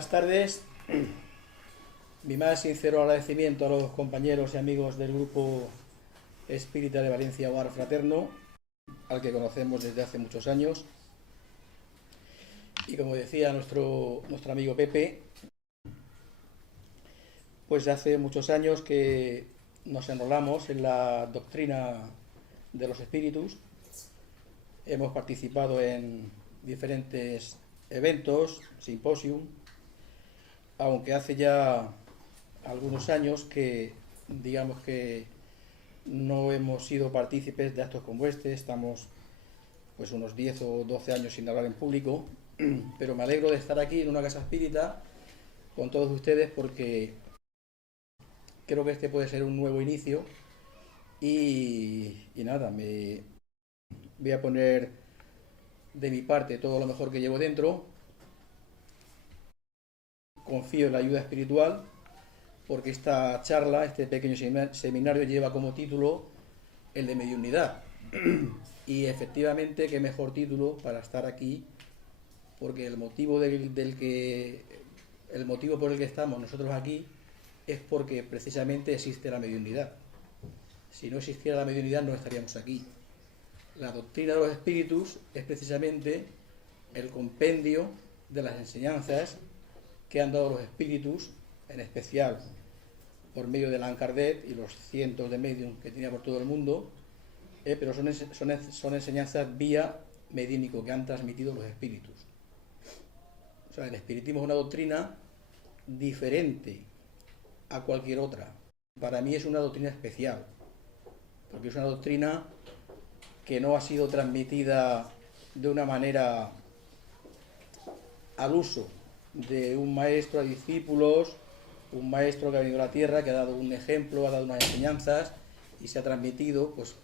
Buenas tardes. Mi más sincero agradecimiento a los compañeros y amigos del Grupo Espírita de Valencia Hogar Fraterno, al que conocemos desde hace muchos años. Y como decía nuestro amigo Pepe, pues hace muchos años que nos enrolamos en la doctrina de los espíritus. Hemos participado en diferentes eventos, simposium, aunque hace ya algunos años que, digamos que no hemos sido partícipes de actos como este. Estamos pues unos 10 o 12 años sin hablar en público, pero me alegro de estar aquí en una casa espírita con todos ustedes porque creo que este puede ser un nuevo inicio y nada, me voy a poner de mi parte todo lo mejor que llevo dentro. Confío en la ayuda espiritual porque esta charla, este pequeño seminario lleva como título el de mediunidad. Y efectivamente, qué mejor título para estar aquí, porque el motivo el motivo por el que estamos nosotros aquí es porque precisamente existe la mediunidad. Si no existiera la mediunidad no estaríamos aquí. La doctrina de los espíritus es precisamente el compendio de las enseñanzas que han dado los espíritus, en especial por medio de Allan Kardec y los cientos de medios que tenía por todo el mundo, pero son enseñanzas vía medínico que han transmitido los espíritus. O sea, el espiritismo es una doctrina diferente a cualquier otra. Para mí es una doctrina especial, porque es una doctrina que no ha sido transmitida de una manera al uso de un maestro a discípulos, un maestro que ha venido a la tierra, que ha dado un ejemplo, ha dado unas enseñanzas y se ha transmitido pues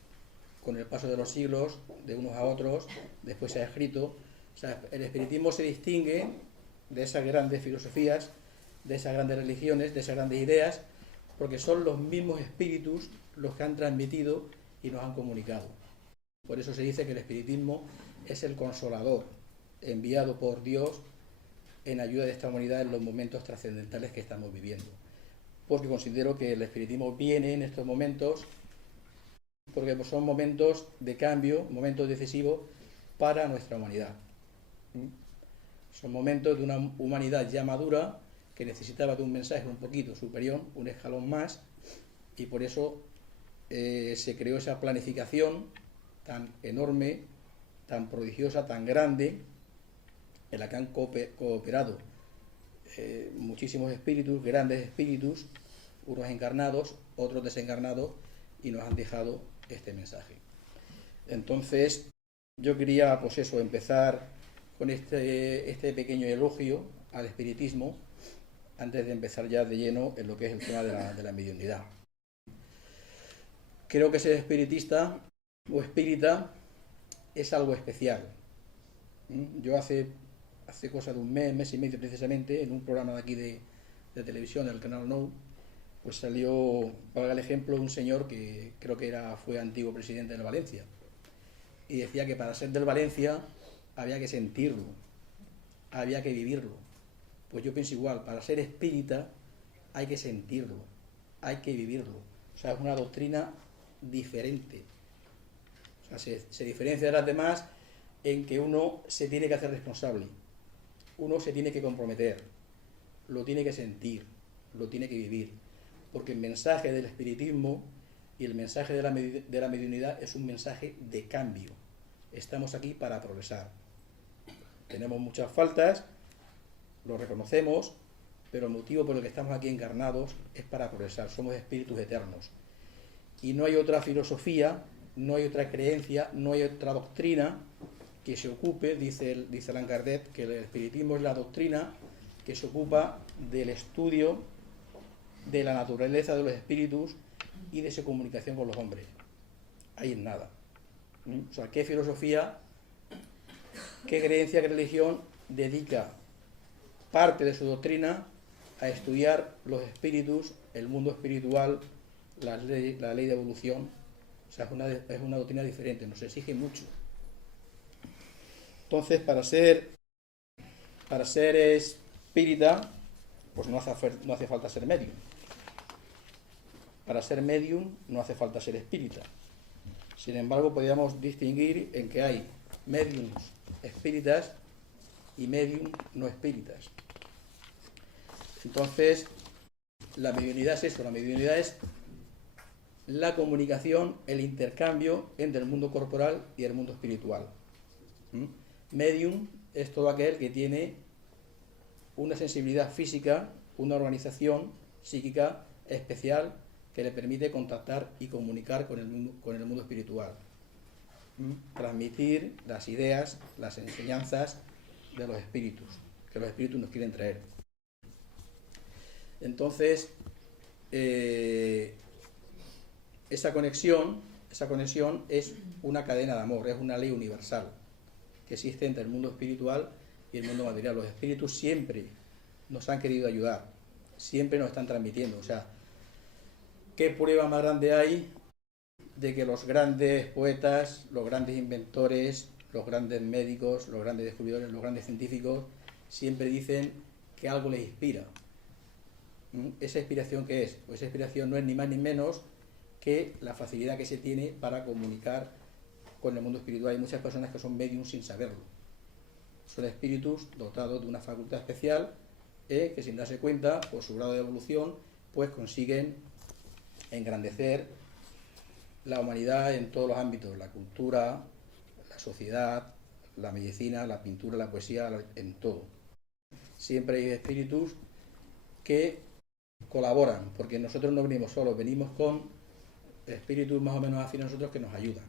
con el paso de los siglos, de unos a otros, después se ha escrito. O sea, el espiritismo se distingue de esas grandes filosofías, de esas grandes religiones, de esas grandes ideas, porque son los mismos espíritus los que han transmitido y nos han comunicado. Por eso se dice que el espiritismo es el consolador enviado por Dios en ayuda de esta humanidad en los momentos trascendentales que estamos viviendo. Porque considero que el espiritismo viene en estos momentos porque son momentos de cambio, momentos decisivos para nuestra humanidad. Son momentos de una humanidad ya madura que necesitaba de un mensaje un poquito superior, un escalón más, y por eso se creó esa planificación tan enorme, tan prodigiosa, tan grande, en la que han cooperado muchísimos espíritus, grandes espíritus, unos encarnados, otros desencarnados, y nos han dejado este mensaje. Entonces, yo quería, pues eso, empezar con este pequeño elogio al espiritismo, antes de empezar ya de lleno en lo que es el tema de la mediunidad. Creo que ser espiritista o espírita es algo especial. Yo hace cosa de un mes y medio precisamente, en un programa de aquí de televisión, el canal Nou, pues salió, para el ejemplo, un señor que creo que fue antiguo presidente del Valencia, y decía que para ser del Valencia había que sentirlo, había que vivirlo. Pues yo pienso igual, para ser espírita hay que sentirlo, hay que vivirlo. O sea, es una doctrina diferente. O sea, se diferencia de las demás en que uno se tiene que hacer responsable, uno se tiene que comprometer, lo tiene que sentir, lo tiene que vivir, porque el mensaje del espiritismo y el mensaje de la mediunidad es un mensaje de cambio. Estamos aquí para progresar. Tenemos muchas faltas, lo reconocemos, pero el motivo por el que estamos aquí encarnados es para progresar. Somos espíritus eternos. Y no hay otra filosofía, no hay otra creencia, no hay otra doctrina que se ocupe, dice Allan Kardec, que el espiritismo es la doctrina que se ocupa del estudio de la naturaleza de los espíritus y de su comunicación con los hombres. Ahí es nada. O sea, ¿qué filosofía, qué creencia, qué religión dedica parte de su doctrina a estudiar los espíritus, el mundo espiritual, la ley de evolución? O sea, es una doctrina diferente, nos exige mucho. Entonces, para ser espírita, pues no hace falta ser medium. Para ser medium no hace falta ser espírita. Sin embargo, podríamos distinguir en que hay mediums espíritas y medium no espíritas. Entonces, la mediunidad es eso, la mediunidad es la comunicación, el intercambio entre el mundo corporal y el mundo espiritual. Medium es todo aquel que tiene una sensibilidad física, una organización psíquica especial que le permite contactar y comunicar con el mundo espiritual. Transmitir las ideas, las enseñanzas de los espíritus, que los espíritus nos quieren traer. Entonces, esa conexión es una cadena de amor, es una ley universal que existe entre el mundo espiritual y el mundo material. Los espíritus siempre nos han querido ayudar, siempre nos están transmitiendo. O sea, ¿qué prueba más grande hay de que los grandes poetas, los grandes inventores, los grandes médicos, los grandes descubridores, los grandes científicos siempre dicen que algo les inspira? ¿Esa inspiración qué es? Pues esa inspiración no es ni más ni menos que la facilidad que se tiene para comunicar con el mundo espiritual. Hay muchas personas que son mediums sin saberlo. Son espíritus dotados de una facultad especial que, sin darse cuenta, por su grado de evolución, pues consiguen engrandecer la humanidad en todos los ámbitos: la cultura, la sociedad, la medicina, la pintura, la poesía, en todo. Siempre hay espíritus que colaboran, porque nosotros no venimos solos, venimos con espíritus más o menos afines a nosotros que nos ayudan.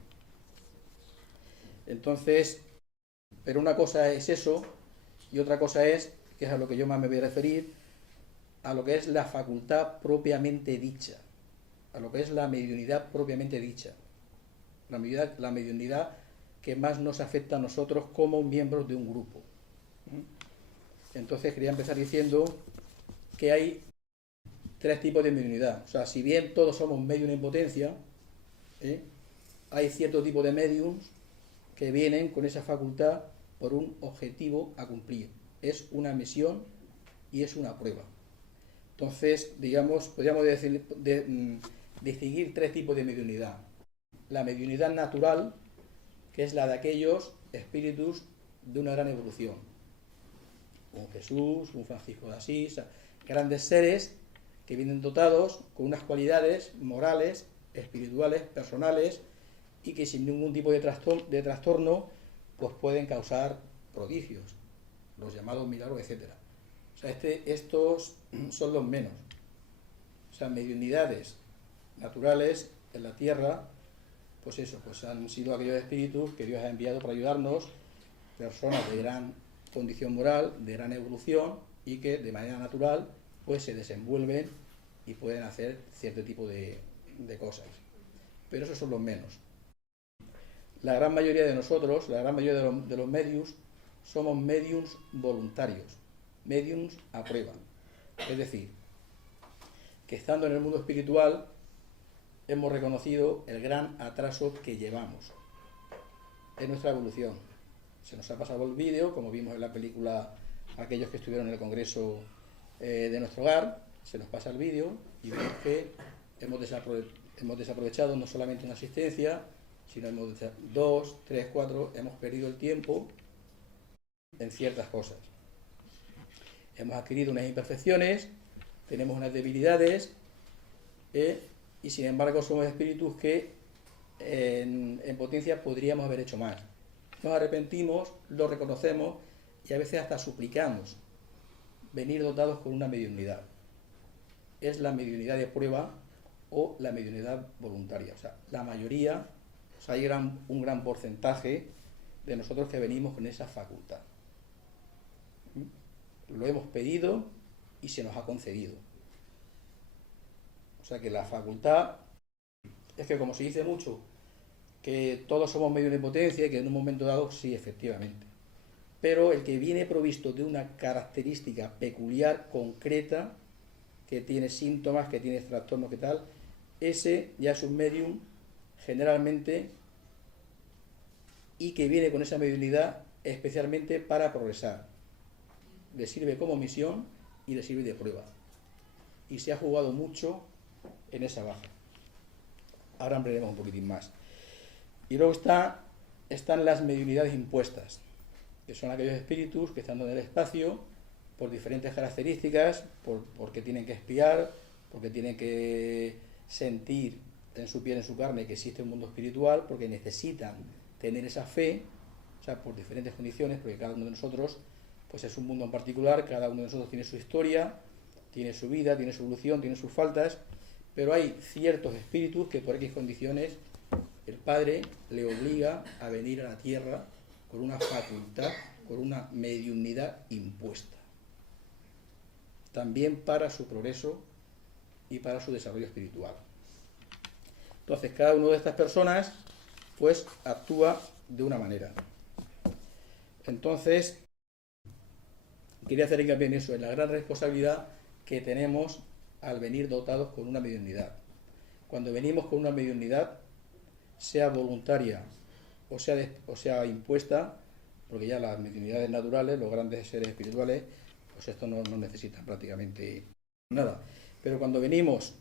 Entonces, pero una cosa es eso y otra cosa es, que es a lo que yo más me voy a referir, a lo que es la facultad propiamente dicha, a lo que es la mediunidad propiamente dicha, la mediunidad que más nos afecta a nosotros como miembros de un grupo. Entonces quería empezar diciendo que hay tres tipos de mediunidad. O sea, si bien todos somos medium en potencia, hay cierto tipo de mediums que vienen con esa facultad por un objetivo a cumplir. Es una misión y es una prueba. Entonces, digamos, podríamos distinguir tres tipos de mediunidad. La mediunidad natural, que es la de aquellos espíritus de una gran evolución. Un Jesús, un Francisco de Asís, grandes seres que vienen dotados con unas cualidades morales, espirituales, personales, y que sin ningún tipo de trastorno pues pueden causar prodigios, los llamados milagros, etc. O sea, estos son los menos. O sea, mediunidades naturales en la tierra, pues eso, pues han sido aquellos espíritus que Dios ha enviado para ayudarnos, personas de gran condición moral, de gran evolución, y que de manera natural pues se desenvuelven y pueden hacer cierto tipo de cosas. Pero esos son los menos. La gran mayoría de nosotros, la gran mayoría de los mediums, somos mediums voluntarios, mediums a prueba. Es decir, que estando en el mundo espiritual hemos reconocido el gran atraso que llevamos en nuestra evolución. Se nos ha pasado el vídeo, como vimos en la película, aquellos que estuvieron en el congreso de nuestro hogar, se nos pasa el vídeo y vemos que hemos desaprovechado no solamente una asistencia, sino hemos 2, 3, 4, hemos perdido el tiempo en ciertas cosas. Hemos adquirido unas imperfecciones, tenemos unas debilidades, y sin embargo somos espíritus que en potencia podríamos haber hecho más. Nos arrepentimos, lo reconocemos y a veces hasta suplicamos venir dotados con una mediunidad. Es la mediunidad de prueba o la mediunidad voluntaria. O sea, la mayoría, o sea, hay un gran porcentaje de nosotros que venimos con esa facultad. Lo hemos pedido y se nos ha concedido. O sea que la facultad es que, como se dice mucho, que todos somos medios de potencia y que en un momento dado sí, efectivamente. Pero el que viene provisto de una característica peculiar, concreta, que tiene síntomas, que tiene trastornos, que tal, ese ya es un medium generalmente y que viene con esa mediunidad especialmente para progresar. le sirve como misión y le sirve de prueba. Y se ha jugado mucho en esa base. Ahora ampliaremos un poquitín más. Y luego están las mediunidades impuestas, que son aquellos espíritus que están en el espacio por diferentes características, porque tienen que espiar, porque tienen que sentir en su piel, en su carne, que existe un mundo espiritual, porque necesitan tener esa fe, o sea, por diferentes condiciones, porque cada uno de nosotros pues es un mundo en particular, cada uno de nosotros tiene su historia, tiene su vida, tiene su evolución, tiene sus faltas, pero hay ciertos espíritus que por X condiciones el Padre le obliga a venir a la Tierra con una facultad, con una mediunidad impuesta, también para su progreso y para su desarrollo espiritual. Entonces, cada una de estas personas pues actúa de una manera. Entonces, quería hacer hincapié en eso, en la gran responsabilidad que tenemos al venir dotados con una mediunidad. Cuando venimos con una mediunidad, sea voluntaria o sea impuesta, porque ya las mediunidades naturales, los grandes seres espirituales, pues esto no necesitan prácticamente nada. Pero cuando venimos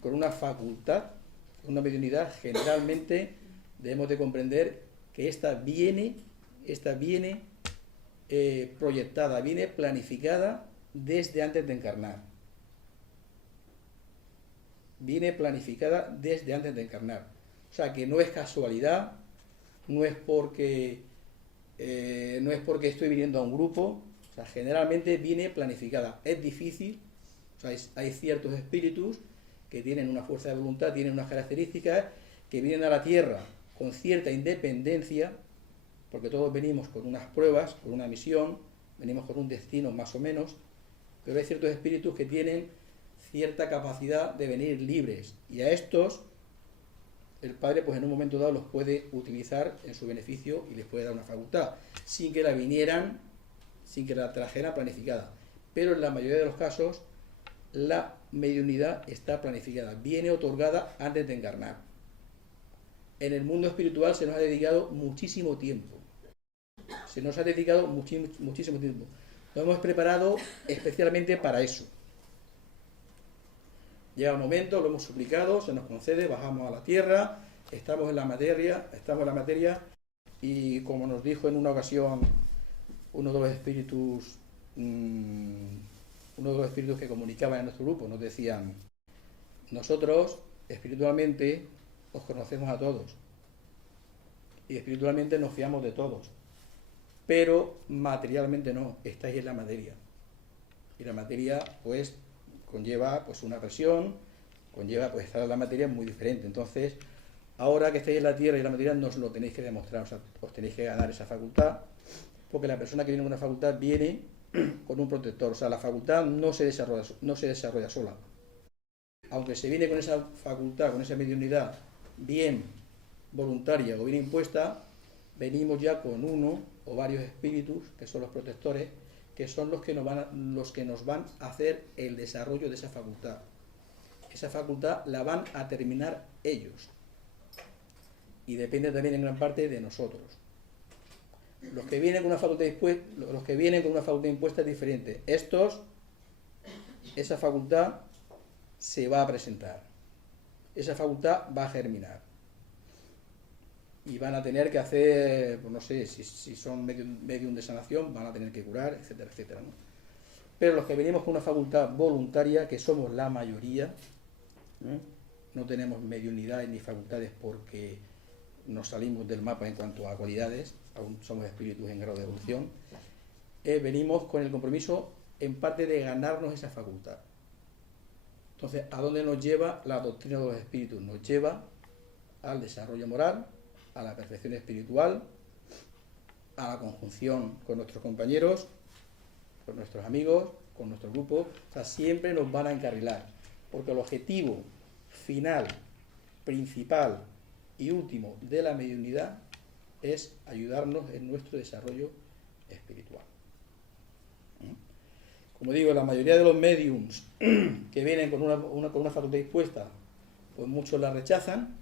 con una facultad, con una mediunidad, generalmente debemos de comprender que esta viene proyectada, viene planificada desde antes de encarnar. Viene planificada desde antes de encarnar. O sea, que no es casualidad, no es porque estoy viniendo a un grupo, o sea, generalmente viene planificada. Es difícil, o sea, hay ciertos espíritus que tienen una fuerza de voluntad, tienen unas características, que vienen a la Tierra con cierta independencia, porque todos venimos con unas pruebas, con una misión, venimos con un destino más o menos, pero hay ciertos espíritus que tienen cierta capacidad de venir libres, y a estos el Padre pues en un momento dado los puede utilizar en su beneficio y les puede dar una facultad, sin que la trajeran planificada. Pero en la mayoría de los casos la mediunidad está planificada, viene otorgada antes de encarnar. En el mundo espiritual se nos ha dedicado muchísimo tiempo. Nos hemos preparado especialmente para eso. Llega el momento, lo hemos suplicado, se nos concede, bajamos a la tierra, estamos en la materia, y como nos dijo en una ocasión uno de los espíritus que comunicaban en nuestro grupo, nos decían: nosotros espiritualmente os conocemos a todos y espiritualmente nos fiamos de todos, pero materialmente no, estáis en la materia, y la materia pues conlleva pues una presión, conlleva pues estar en la materia muy diferente. Entonces, ahora que estáis en la tierra y en la materia, nos lo tenéis que demostrar, o sea, os tenéis que ganar esa facultad, porque la persona que viene con una facultad viene con un protector, o sea, la facultad no se desarrolla sola. Aunque se viene con esa facultad, con esa mediunidad bien voluntaria o bien impuesta, venimos ya con uno o varios espíritus, que son los protectores, que son los que nos van a hacer el desarrollo de esa facultad. Esa facultad la van a terminar ellos. Y depende también en gran parte de nosotros. Los que vienen con una facultad impuesta es diferente. Esa facultad se va a presentar. Esa facultad va a germinar. Y van a tener que hacer, pues no sé, si son medium de sanación, van a tener que curar, etcétera, etcétera, ¿no? Pero los que venimos con una facultad voluntaria, que somos la mayoría, no tenemos mediunidades ni facultades porque nos salimos del mapa en cuanto a cualidades, aún somos espíritus en grado de evolución, venimos con el compromiso en parte de ganarnos esa facultad. Entonces, ¿a dónde nos lleva la doctrina de los espíritus? Nos lleva al desarrollo moral, a la perfección espiritual, a la conjunción con nuestros compañeros, con nuestros amigos, con nuestro grupo. O sea, siempre nos van a encarrilar, porque el objetivo final, principal y último de la mediunidad es ayudarnos en nuestro desarrollo espiritual. Como digo, la mayoría de los mediums que vienen con una facultad dispuesta, pues muchos la rechazan,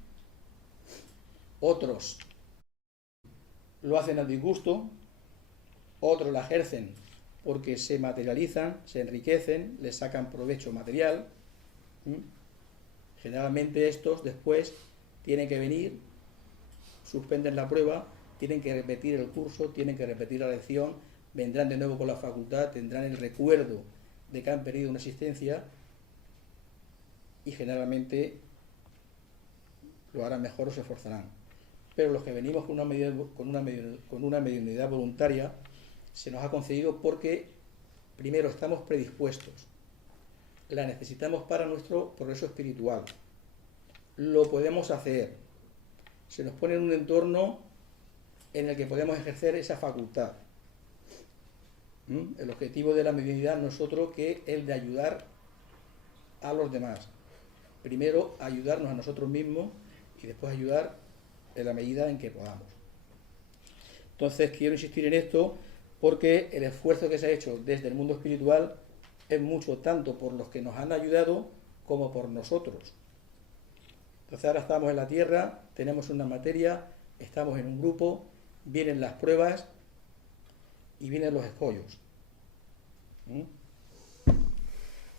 otros lo hacen al disgusto, otros la ejercen porque se materializan, se enriquecen, les sacan provecho material. Generalmente estos después tienen que venir, suspenden la prueba, tienen que repetir el curso, tienen que repetir la lección, vendrán de nuevo con la facultad, tendrán el recuerdo de que han perdido una existencia y generalmente lo harán mejor o se esforzarán. Pero los que venimos con una mediunidad voluntaria se nos ha concedido porque primero estamos predispuestos, la necesitamos para nuestro progreso espiritual, lo podemos hacer, se nos pone en un entorno en el que podemos ejercer esa facultad. El objetivo de la mediunidad no es otro que el de ayudar a los demás. Primero ayudarnos a nosotros mismos y después ayudar en la medida en que podamos. Entonces quiero insistir en esto porque el esfuerzo que se ha hecho desde el mundo espiritual es mucho tanto por los que nos han ayudado como por nosotros. Entonces ahora estamos en la tierra, tenemos una materia, estamos en un grupo, vienen las pruebas y vienen los escollos.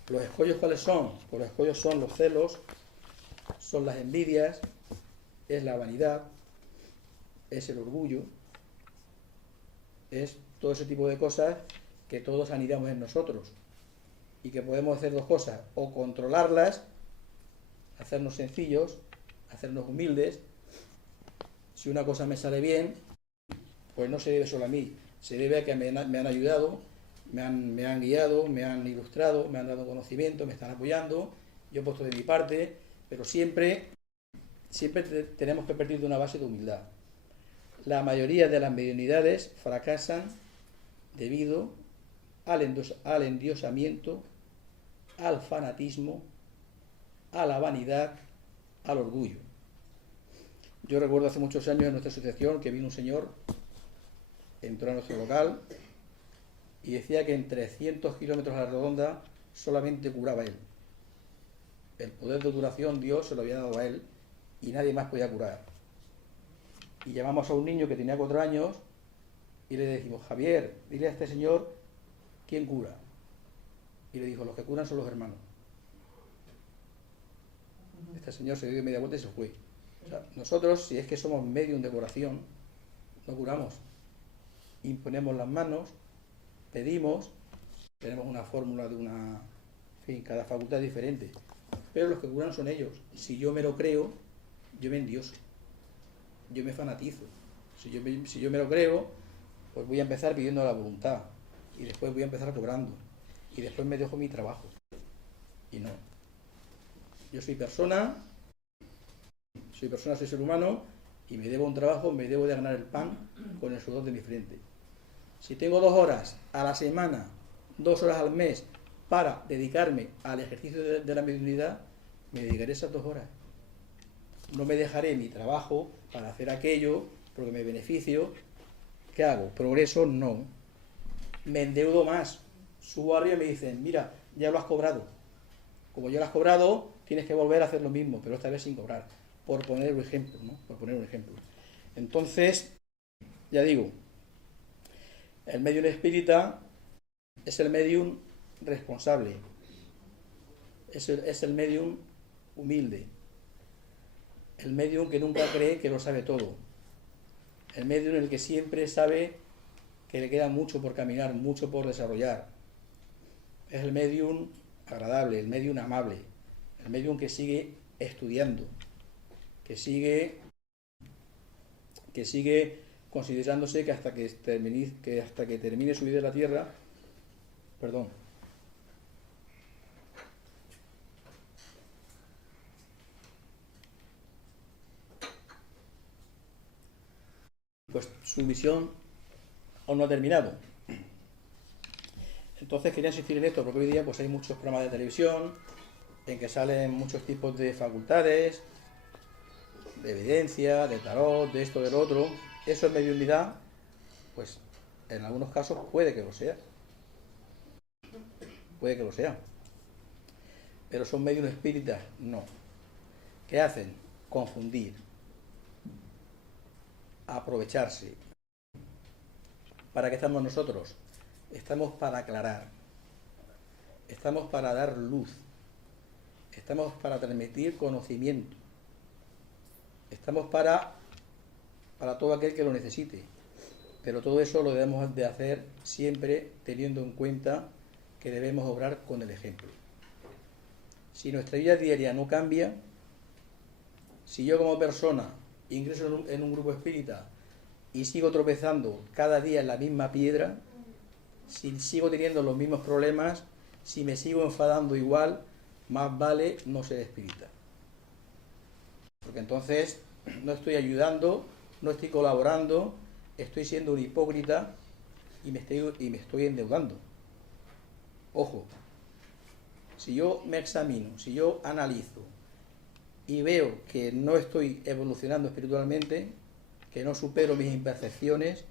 ¿Los escollos cuáles son? Pues los escollos son los celos, son las envidias, es la vanidad, es el orgullo, es todo ese tipo de cosas que todos anidamos en nosotros y que podemos hacer dos cosas, o controlarlas, hacernos sencillos, hacernos humildes. Si una cosa me sale bien, pues no se debe solo a mí, se debe a que me han ayudado, me han guiado, me han ilustrado, me han dado conocimiento, me están apoyando, yo he puesto de mi parte, pero siempre tenemos que partir de una base de humildad. La mayoría de las mediunidades fracasan debido al endiosamiento, al fanatismo, a la vanidad, al orgullo. Yo recuerdo hace muchos años en nuestra asociación que vino un señor, entró a nuestro local y decía que en 300 kilómetros a la redonda solamente curaba él. El poder de curación Dios se lo había dado a él y nadie más podía curar. Y llamamos a un niño que tenía 4 años y le decimos: Javier, dile a este señor quién cura. Y le dijo: los que curan son los hermanos. Este señor se dio media vuelta y se fue. O sea, nosotros, si es que somos medium de curación, no curamos. Imponemos las manos, pedimos, tenemos una fórmula de una... En fin, cada facultad es diferente. Pero los que curan son ellos. Si yo me lo creo, yo me endioso. Yo me fanatizo. Si yo me lo creo, pues voy a empezar pidiendo la voluntad. Y después voy a empezar cobrando. Y después me dejo mi trabajo. Y no. Yo soy persona, soy ser humano, y me debo un trabajo, me debo de ganar el pan con el sudor de mi frente. Si tengo 2 horas a la semana, 2 horas al mes, para dedicarme al ejercicio de la mediunidad, me dedicaré esas 2 horas. No me dejaré mi trabajo para hacer aquello, porque me beneficio. ¿Qué hago? ¿Progreso? No. Me endeudo más. Subo arriba y me dicen: mira, ya lo has cobrado. Como ya lo has cobrado, tienes que volver a hacer lo mismo, pero esta vez sin cobrar. Por poner un ejemplo, ¿no? Por poner un ejemplo. Entonces, ya digo, el medium espírita es el medium responsable. Es el medium humilde. El medium que nunca cree que lo sabe todo. El medium en el que siempre sabe que le queda mucho por caminar, mucho por desarrollar. Es el medium agradable, el medium amable, el medium que sigue estudiando, que sigue considerándose que hasta que termine su vida en la tierra, pues su misión aún no ha terminado. Entonces quería insistir en esto porque hoy día pues hay muchos programas de televisión en que salen muchos tipos de facultades, de evidencia, de tarot, de esto, del otro. Eso es mediunidad, pues en algunos casos puede que lo sea. Puede que lo sea. Pero son medios espíritas, no. ¿Qué hacen? Confundir, aprovecharse. ¿Para qué estamos nosotros? estamos para aclarar, estamos para dar luz, estamos para transmitir conocimiento, estamos para todo aquel que lo necesite. Pero todo eso lo debemos de hacer siempre teniendo en cuenta que debemos obrar con el ejemplo. Si nuestra vida diaria no cambia, si yo como persona ingreso en un grupo espírita y sigo tropezando cada día en la misma piedra, si sigo teniendo los mismos problemas, si me sigo enfadando igual, más vale no ser espírita. Porque entonces no estoy ayudando, no estoy colaborando, estoy siendo un hipócrita y me estoy endeudando. Ojo, si yo me examino, si yo analizo y veo que no estoy evolucionando espiritualmente, que no supero mis imperfecciones,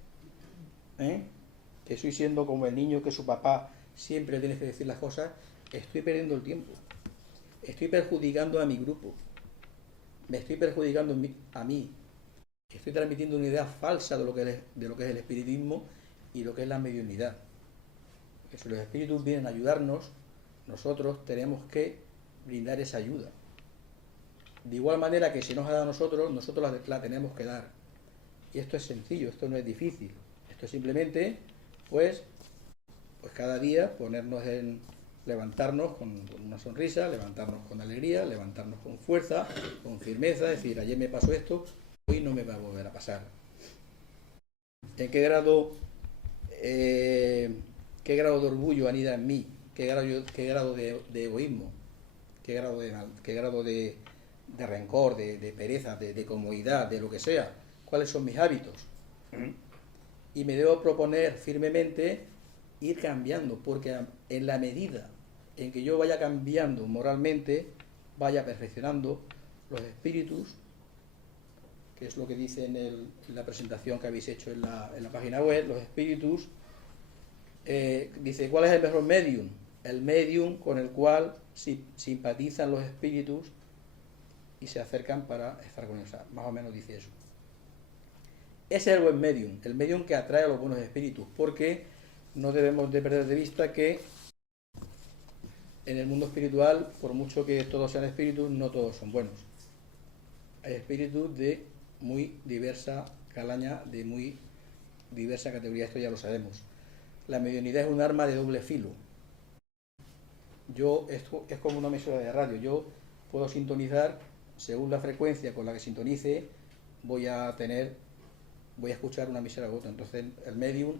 que estoy siendo como el niño que su papá siempre tiene que decir las cosas, estoy perdiendo el tiempo. Estoy perjudicando a mi grupo. Me estoy perjudicando a mí. Estoy transmitiendo una idea falsa de lo que es el espiritismo y lo que es la mediunidad. Que si los espíritus vienen a ayudarnos, nosotros tenemos que brindar esa ayuda. De igual manera que si nos ha dado a nosotros la tenemos que dar. Y esto es sencillo, esto no es difícil. Esto es simplemente, pues cada día levantarnos con una sonrisa, levantarnos con alegría, levantarnos con fuerza, con firmeza, decir, ayer me pasó esto, hoy no me va a volver a pasar. ¿En qué grado de orgullo anida en mí? ¿Qué grado de egoísmo? ¿Qué grado de rencor, de pereza, de comodidad, de lo que sea? ¿Cuáles son mis hábitos? Y me debo proponer firmemente ir cambiando, porque en la medida en que yo vaya cambiando moralmente, vaya perfeccionando, los espíritus, que es lo que dice en la presentación que habéis hecho en la página web, los espíritus, dice, ¿cuál es el mejor medium? El medium con el cual simpatizan los espíritus y se acercan para estar con ellos. Más o menos dice eso. Ese es el medium que atrae a los buenos espíritus, porque no debemos de perder de vista que en el mundo espiritual, por mucho que todos sean espíritus, no todos son buenos. Hay espíritus de muy diversa calaña, de muy diversa categoría, esto ya lo sabemos. La mediunidad es un arma de doble filo. Esto es como una emisora de radio, yo puedo sintonizar, según la frecuencia con la que sintonice, voy a escuchar una emisora u otra. Entonces el medium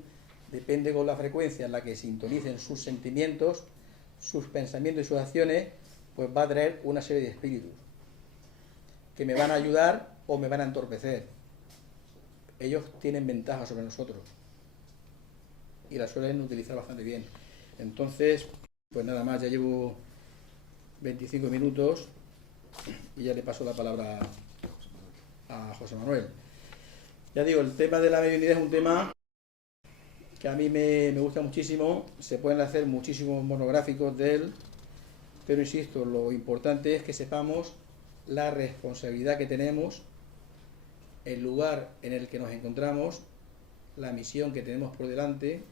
depende con la frecuencia en la que sintonicen sus sentimientos, sus pensamientos y sus acciones, pues va a traer una serie de espíritus que me van a ayudar o me van a entorpecer. Ellos tienen ventaja sobre nosotros y la suelen utilizar bastante bien. Entonces, pues nada más, ya llevo 25 minutos y ya le paso la palabra a José Manuel. Ya digo, el tema de la mediunidad es un tema que a mí me gusta muchísimo, se pueden hacer muchísimos monográficos de él, pero insisto, lo importante es que sepamos la responsabilidad que tenemos, el lugar en el que nos encontramos, la misión que tenemos por delante,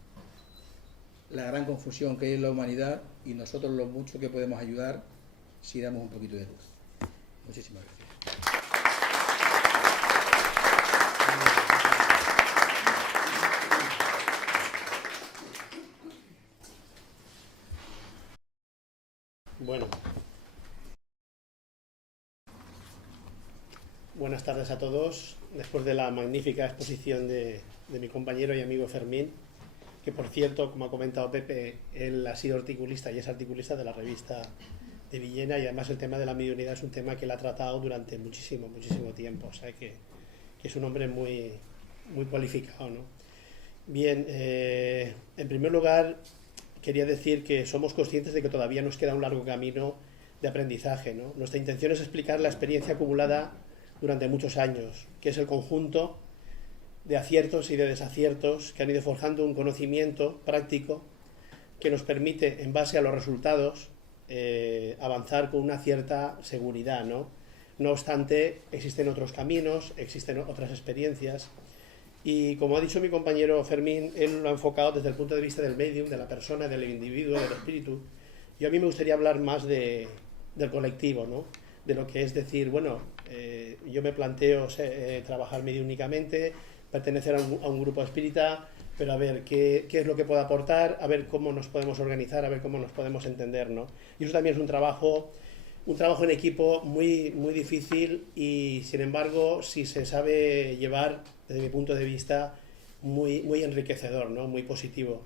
la gran confusión que hay en la humanidad y nosotros lo mucho que podemos ayudar si damos un poquito de luz. Muchísimas gracias. Bueno, buenas tardes a todos. Después de la magnífica exposición de mi compañero y amigo Fermín, que por cierto, como ha comentado Pepe, él ha sido articulista y es articulista de la revista de Villena, y además el tema de la mediunidad es un tema que él ha tratado durante muchísimo tiempo, o sea que es un hombre muy cualificado, ¿no? Bien, en primer lugar quería decir que somos conscientes de que todavía nos queda un largo camino de aprendizaje, ¿no? Nuestra intención es explicar la experiencia acumulada durante muchos años, que es el conjunto de aciertos y de desaciertos que han ido forjando un conocimiento práctico que nos permite, en base a los resultados, avanzar con una cierta seguridad, ¿no? No obstante, existen otros caminos, existen otras experiencias Y como ha dicho mi compañero Fermín, él lo ha enfocado desde el punto de vista del medium, de la persona, del individuo, del espíritu. Y a mí me gustaría hablar más del colectivo, ¿no? De lo que es decir, bueno, yo me planteo trabajar mediúnicamente, pertenecer a un grupo espírita, pero a ver qué es lo que puedo aportar, a ver cómo nos podemos organizar, a ver cómo nos podemos entender, ¿no? Y eso también es un trabajo en equipo muy, muy difícil y, sin embargo, si se sabe llevar, desde mi punto de vista, muy, muy enriquecedor, ¿no? Muy positivo.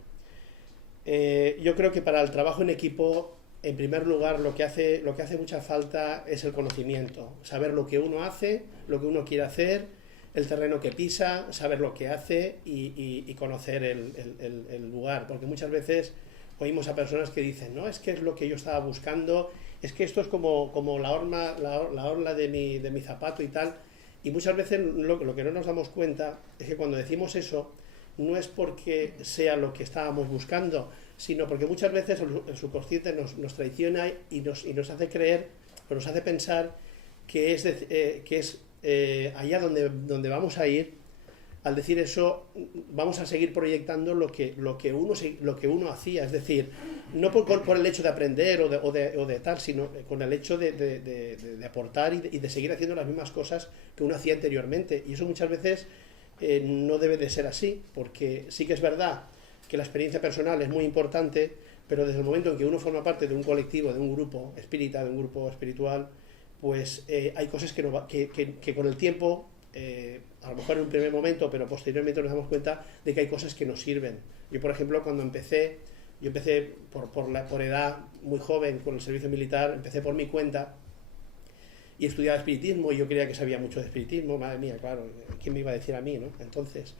Yo creo que para el trabajo en equipo, en primer lugar, lo que hace mucha falta es el conocimiento, saber lo que uno hace, lo que uno quiere hacer, el terreno que pisa, saber lo que hace y conocer el lugar, porque muchas veces oímos a personas que dicen, no, es que es lo que yo estaba buscando, es que esto es como la orla de mi zapato y tal, y muchas veces lo que no nos damos cuenta es que cuando decimos eso, no es porque sea lo que estábamos buscando, sino porque muchas veces el subconsciente nos traiciona y nos hace creer, o nos hace pensar que es allá donde vamos a ir. Al decir eso, vamos a seguir proyectando lo que uno hacía, es decir, no por el hecho de aprender o de tal, sino con el hecho de aportar y de seguir haciendo las mismas cosas que uno hacía anteriormente. Y eso muchas veces no debe de ser así, porque sí que es verdad que la experiencia personal es muy importante, pero desde el momento en que uno forma parte de un colectivo, de un grupo espírita, de un grupo espiritual, pues hay cosas que con el tiempo, a lo mejor en un primer momento, pero posteriormente nos damos cuenta de que hay cosas que nos sirven. Yo, por ejemplo, cuando empecé por edad muy joven con el servicio militar, empecé por mi cuenta y estudiaba espiritismo, y yo creía que sabía mucho de espiritismo, madre mía, claro, ¿quién me iba a decir a mí, no? Entonces,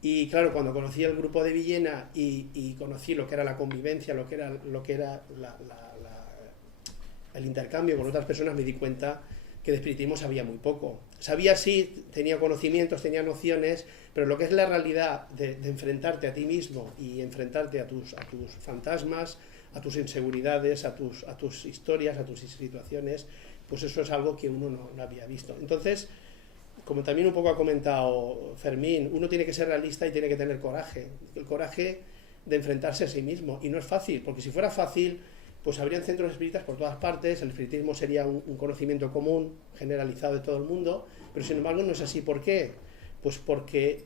y claro, cuando conocí el grupo de Villena y conocí lo que era la convivencia, lo que era el intercambio con otras personas, me di cuenta que de espiritismo sabía muy poco. Sabía, sí, tenía conocimientos, tenía nociones, pero lo que es la realidad de enfrentarte a ti mismo y enfrentarte a tus fantasmas, a tus inseguridades, a tus historias, a tus situaciones, pues eso es algo que uno no había visto. Entonces, como también un poco ha comentado Fermín, uno tiene que ser realista y tiene que tener coraje, el coraje de enfrentarse a sí mismo. Y no es fácil, porque si fuera fácil, pues habrían centros espíritas por todas partes, el espiritismo sería un conocimiento común, generalizado de todo el mundo, pero sin embargo no es así. ¿Por qué? Pues porque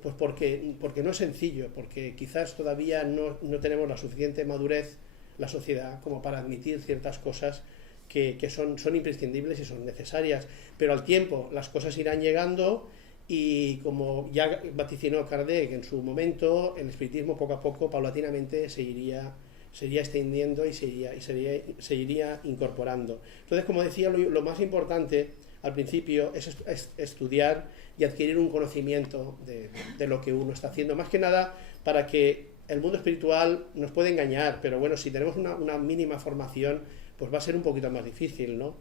no es sencillo, porque quizás todavía no tenemos la suficiente madurez, la sociedad, como para admitir ciertas cosas que son imprescindibles y son necesarias, pero al tiempo las cosas irán llegando y, como ya vaticinó Kardec en su momento, el espiritismo poco a poco, paulatinamente, se iría extendiendo y se iría incorporando. Entonces, como decía, lo más importante al principio es estudiar y adquirir un conocimiento de lo que uno está haciendo, más que nada para que el mundo espiritual nos puede engañar, pero bueno, si tenemos una mínima formación, pues va a ser un poquito más difícil, ¿no?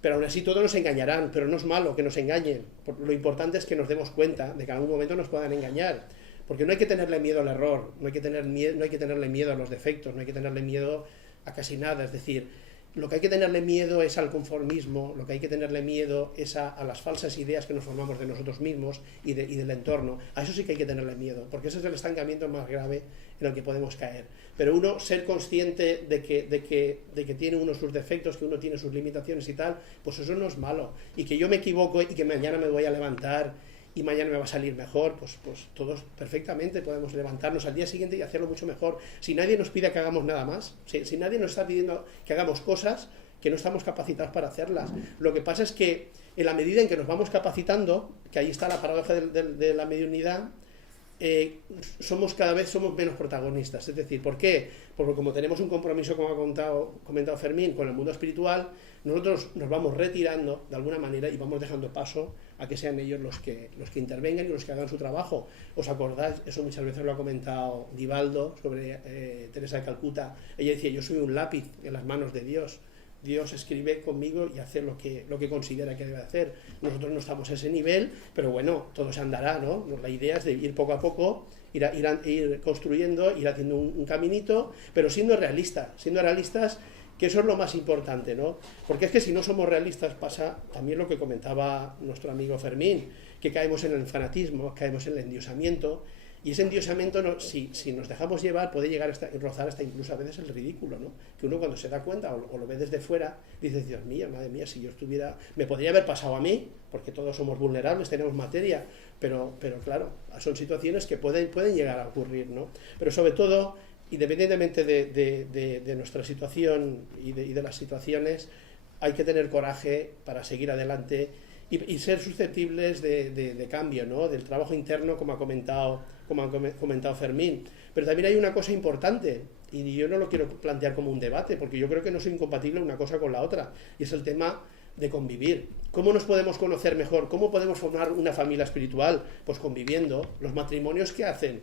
Pero aún así todos nos engañarán, pero no es malo que nos engañen. Lo importante es que nos demos cuenta de que en algún momento nos puedan engañar, porque no hay que tenerle miedo al error, no hay que tenerle miedo a los defectos, no hay que tenerle miedo a casi nada. Es decir, lo que hay que tenerle miedo es al conformismo, lo que hay que tenerle miedo es a las falsas ideas que nos formamos de nosotros mismos y del entorno. A eso sí que hay que tenerle miedo, porque ese es el estancamiento más grave en el que podemos caer. Pero uno ser consciente de que tiene uno sus defectos, que uno tiene sus limitaciones y tal, pues eso no es malo. Y que yo me equivoco y que mañana me voy a levantar y mañana me va a salir mejor, pues todos perfectamente podemos levantarnos al día siguiente y hacerlo mucho mejor. Si nadie nos pide que hagamos nada más, si nadie nos está pidiendo que hagamos cosas que no estamos capacitados para hacerlas. Lo que pasa es que en la medida en que nos vamos capacitando, que ahí está la paradoja de la mediunidad, cada vez somos menos protagonistas. Es decir, ¿por qué? Porque como tenemos un compromiso, como ha comentado Fermín, con el mundo espiritual, nosotros nos vamos retirando de alguna manera y vamos dejando paso a que sean ellos los que intervengan y los que hagan su trabajo. ¿Os acordáis? Eso muchas veces lo ha comentado Divaldo sobre Teresa de Calcuta. Ella decía, yo soy un lápiz en las manos de Dios. Dios escribe conmigo y hace lo que considera que debe hacer. Nosotros no estamos a ese nivel, pero bueno, todo se andará, ¿no? La idea es de ir poco a poco, ir construyendo, ir haciendo un caminito, pero siendo realistas, que eso es lo más importante, ¿no? Porque es que si no somos realistas pasa también lo que comentaba nuestro amigo Fermín, que caemos en el fanatismo, caemos en el endiosamiento, y ese endiosamiento, si nos dejamos llevar, puede llegar a rozar hasta incluso a veces el ridículo, ¿no? Que uno cuando se da cuenta o lo ve desde fuera, dice, Dios mío, madre mía, si yo estuviera, me podría haber pasado a mí, porque todos somos vulnerables, tenemos materia, pero claro, son situaciones que pueden llegar a ocurrir, ¿no? Pero sobre todo, independientemente de nuestra situación y de las situaciones, hay que tener coraje para seguir adelante y ser susceptibles de cambio, ¿no? Del trabajo interno, como ha comentado Fermín. Pero también hay una cosa importante, y yo no lo quiero plantear como un debate, porque yo creo que no es incompatible una cosa con la otra, y es el tema de convivir. ¿Cómo nos podemos conocer mejor? ¿Cómo podemos formar una familia espiritual? Pues conviviendo. ¿Los matrimonios qué hacen?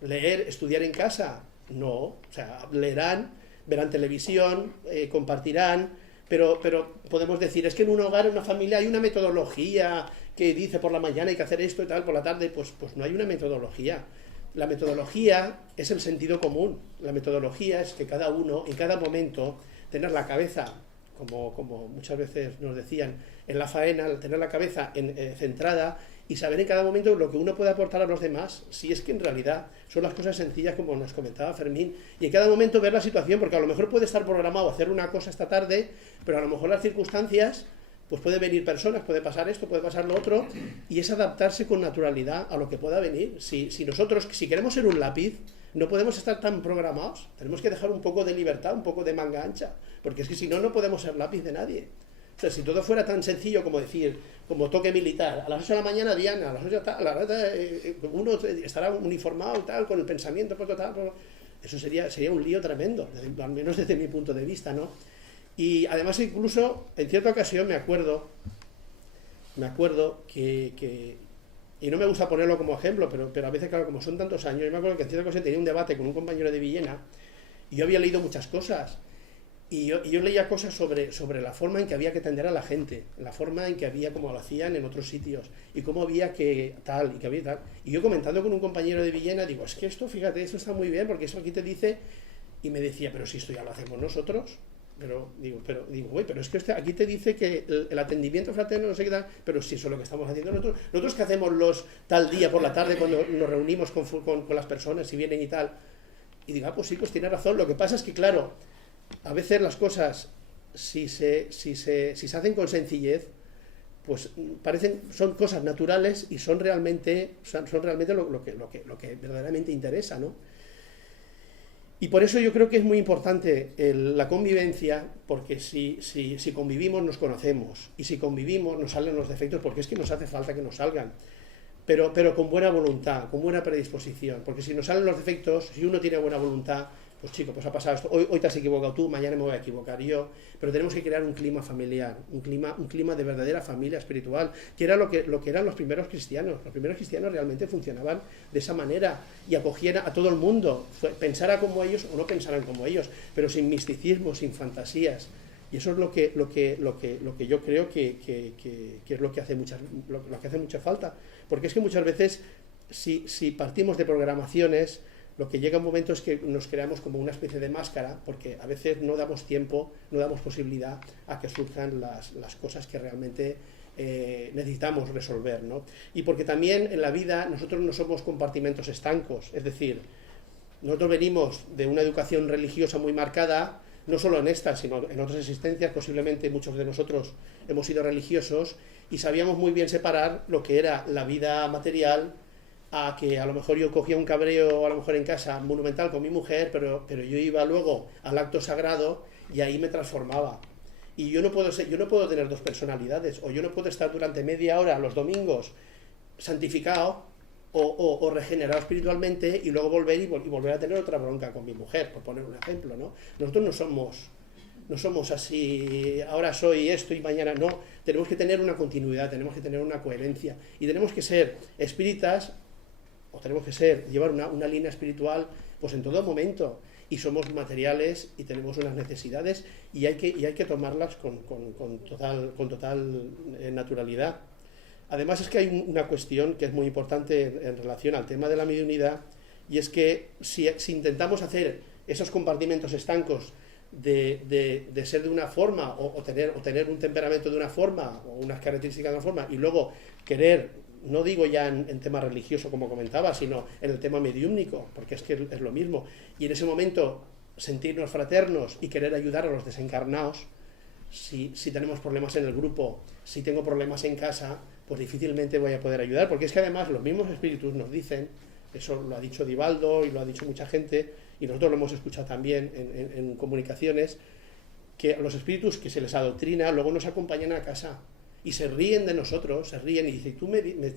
¿Leer, estudiar en casa? No, o sea, leerán, verán televisión, compartirán, pero podemos decir, es que en un hogar, en una familia hay una metodología que dice por la mañana hay que hacer esto y tal, por la tarde, pues no hay una metodología. La metodología es el sentido común. La metodología es que cada uno, en cada momento, tener la cabeza, como muchas veces nos decían, en la faena, tener la cabeza centrada y saber en cada momento lo que uno puede aportar a los demás, si es que en realidad son las cosas sencillas como nos comentaba Fermín, y en cada momento ver la situación, porque a lo mejor puede estar programado hacer una cosa esta tarde, pero a lo mejor las circunstancias, pues puede venir personas, puede pasar esto, puede pasar lo otro, y es adaptarse con naturalidad a lo que pueda venir. Si nosotros, si queremos ser un lápiz, no podemos estar tan programados, tenemos que dejar un poco de libertad, un poco de manga ancha, porque es que si no, no podemos ser lápiz de nadie. O sea, si todo fuera tan sencillo como decir, como toque militar, a las 8 de la mañana Diana, a las 8 de la tarde, uno estará uniformado tal, con el pensamiento, pues tal, eso sería un lío tremendo, al menos desde mi punto de vista, ¿no? Y además incluso, en cierta ocasión me acuerdo que y no me gusta ponerlo como ejemplo, pero a veces, claro, como son tantos años, yo me acuerdo que en cierta ocasión tenía un debate con un compañero de Villena, y yo había leído muchas cosas, y yo leía cosas sobre la forma en que había que atender a la gente, la forma en que había, como lo hacían en otros sitios, y cómo había que tal, y que había tal. Y yo comentando con un compañero de Villena, digo, es que esto, fíjate, esto está muy bien, porque eso aquí te dice, y me decía, pero si esto ya lo hacemos nosotros. Pero es que aquí te dice que el atendimiento fraterno no sé qué tal, pero si eso es lo que estamos haciendo nosotros que hacemos los tal día por la tarde cuando nos reunimos con las personas, si vienen y tal, y digo, pues sí, pues tiene razón. Lo que pasa es que, claro, a veces las cosas, si se hacen con sencillez, pues son cosas naturales y son realmente lo que verdaderamente interesa, ¿no? Y por eso yo creo que es muy importante la convivencia, porque si convivimos nos conocemos, y si convivimos nos salen los defectos, porque es que nos hace falta que nos salgan, pero con buena voluntad, con buena predisposición, porque si nos salen los defectos, si uno tiene buena voluntad, pues chico, pues ha pasado esto, hoy te has equivocado tú, mañana me voy a equivocar yo, pero tenemos que crear un clima familiar, un clima de verdadera familia espiritual, que era lo que eran los primeros cristianos. Los primeros cristianos realmente funcionaban de esa manera y acogían a todo el mundo, pensara como ellos o no pensaran como ellos, pero sin misticismo, sin fantasías. Y eso es lo que yo creo que es lo que hace mucha falta, porque es que muchas veces si partimos de programaciones, lo que llega un momento es que nos creamos como una especie de máscara, porque a veces no damos tiempo, no damos posibilidad a que surjan las cosas que realmente necesitamos resolver, ¿no? Y porque también en la vida nosotros no somos compartimentos estancos, es decir, nosotros venimos de una educación religiosa muy marcada, no solo en esta, sino en otras existencias, posiblemente muchos de nosotros hemos sido religiosos y sabíamos muy bien separar lo que era la vida material, a que a lo mejor yo cogía un cabreo a lo mejor en casa monumental con mi mujer, pero yo iba luego al acto sagrado y ahí me transformaba. Y yo no puedo tener dos personalidades, o yo no puedo estar durante media hora los domingos santificado o regenerado espiritualmente y luego volver y volver a tener otra bronca con mi mujer, por poner un ejemplo, ¿no? Nosotros no somos así, ahora soy esto y mañana no. Tenemos que tener una continuidad, tenemos que tener una coherencia y tenemos que ser espíritas, o tenemos que llevar una línea espiritual pues en todo momento, y somos materiales y tenemos unas necesidades y hay que tomarlas con total naturalidad. Además es que hay una cuestión que es muy importante en relación al tema de la mediunidad, y es que si intentamos hacer esos compartimentos estancos de ser de una forma o tener un temperamento de una forma o unas características de una forma y luego querer, no digo ya en tema religioso como comentaba, sino en el tema mediúmnico, porque es que es lo mismo, y en ese momento sentirnos fraternos y querer ayudar a los desencarnados. Si tenemos problemas en el grupo, si tengo problemas en casa, pues difícilmente voy a poder ayudar, porque es que además los mismos espíritus nos dicen, eso lo ha dicho Divaldo y lo ha dicho mucha gente, y nosotros lo hemos escuchado también en comunicaciones, que los espíritus que se les adoctrina luego nos acompañan a casa y se ríen de nosotros, se ríen y dicen,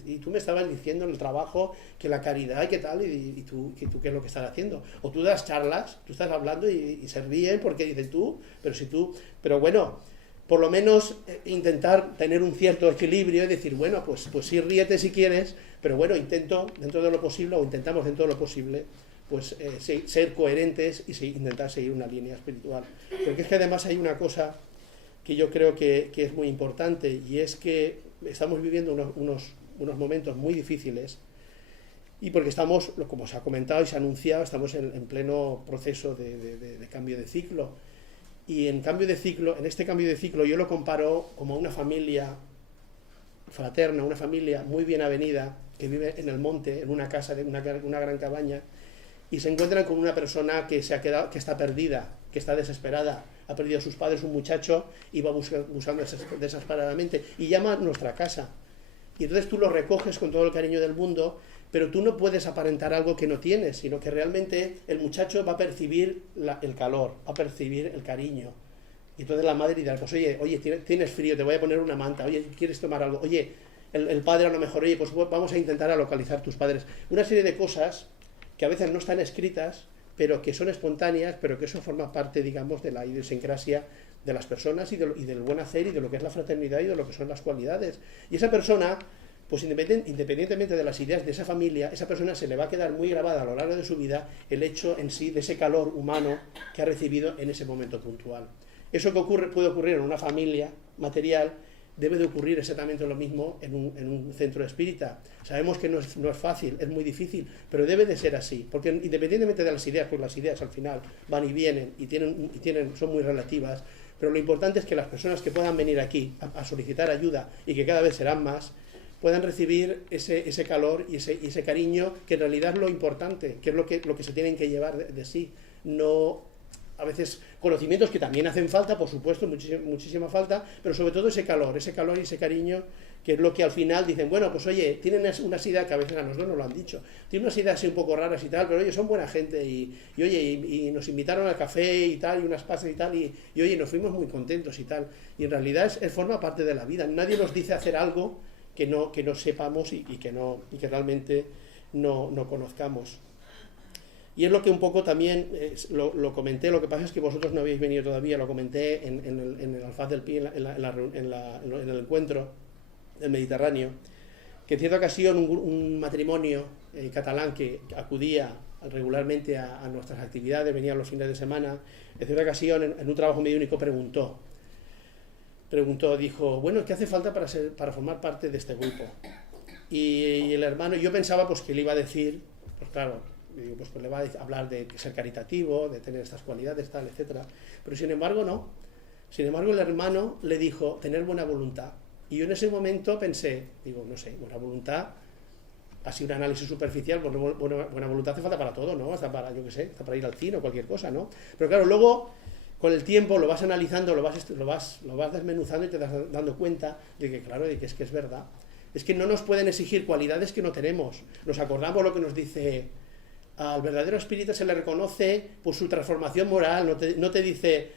y tú me estabas diciendo en el trabajo que la caridad y qué tal, y tú qué es lo que estás haciendo. O tú das charlas, tú estás hablando y se ríen porque dicen pero bueno, por lo menos intentar tener un cierto equilibrio y decir, bueno, pues sí ríete si quieres, pero bueno, intentamos dentro de lo posible, pues ser coherentes y intentar seguir una línea espiritual. Porque es que además hay una cosa que yo creo que es muy importante, y es que estamos viviendo unos momentos muy difíciles, y porque estamos, como se ha comentado y se ha anunciado, estamos en pleno proceso de cambio de ciclo. Y en este cambio de ciclo yo lo comparo como una familia fraterna, una familia muy bien avenida, que vive en el monte, en una casa, una gran cabaña, y se encuentran con una persona que que está perdida, que está desesperada, ha perdido a sus padres, un muchacho, y va buscando desesperadamente, y llama a nuestra casa. Y entonces tú lo recoges con todo el cariño del mundo, pero tú no puedes aparentar algo que no tienes, sino que realmente el muchacho va a percibir el calor, va a percibir el cariño. Y entonces la madre dirá, pues oye, tienes frío, te voy a poner una manta, oye, ¿quieres tomar algo? Oye, el padre a lo mejor, oye, pues vamos a intentar localizar tus padres. Una serie de cosas que a veces no están escritas, pero que son espontáneas, pero que eso forma parte, digamos, de la idiosincrasia de las personas y del buen hacer y de lo que es la fraternidad y de lo que son las cualidades. Y esa persona, pues independientemente de las ideas de esa familia, esa persona se le va a quedar muy grabada a lo largo de su vida el hecho en sí de ese calor humano que ha recibido en ese momento puntual. Eso que puede ocurrir en una familia material, debe de ocurrir exactamente lo mismo en un centro espírita. Sabemos que no es fácil, es muy difícil, pero debe de ser así, porque independientemente de las ideas, pues las ideas al final van y vienen y son muy relativas, pero lo importante es que las personas que puedan venir aquí a solicitar ayuda, y que cada vez serán más, puedan recibir ese calor y ese cariño, que en realidad es lo importante, que es lo que se tienen que llevar de sí. No, a veces conocimientos que también hacen falta, por supuesto, muchísima falta, pero sobre todo ese calor y ese cariño, que es lo que al final dicen, bueno, pues oye, tienen unas ideas que a veces a nosotros nos lo han dicho, tienen unas ideas así un poco raras y tal, pero oye, son buena gente, y nos invitaron al café y tal, y unas pastas y tal, y oye, nos fuimos muy contentos y tal, y en realidad forma parte de la vida. Nadie nos dice hacer algo que no sepamos y que realmente no conozcamos. Y es lo que un poco también lo comenté, lo que pasa es que vosotros no habéis venido todavía, lo comenté en el Alfaz del Pi, en el encuentro del Mediterráneo, que en cierta ocasión un matrimonio catalán que acudía regularmente a nuestras actividades, venían los fines de semana, en cierta ocasión en un trabajo mediúnico preguntó, dijo, bueno, ¿qué hace falta para formar parte de este grupo? Y el hermano, yo pensaba pues que le iba a decir, pues claro, digo, pues le va a hablar de ser caritativo, de tener estas cualidades, tal, etcétera. Pero sin embargo no. Sin embargo el hermano le dijo tener buena voluntad. Y yo en ese momento pensé, digo, no sé, buena voluntad, así un análisis superficial, pues buena voluntad hace falta para todo, ¿no? Hasta para, yo qué sé, hasta para ir al cine o cualquier cosa, ¿no? Pero claro, luego con el tiempo lo vas analizando, lo vas desmenuzando y te das dando cuenta de que, claro, de que es verdad. Es que no nos pueden exigir cualidades que no tenemos. Nos acordamos lo que nos dice: al verdadero espírita se le reconoce por su transformación moral, no te dice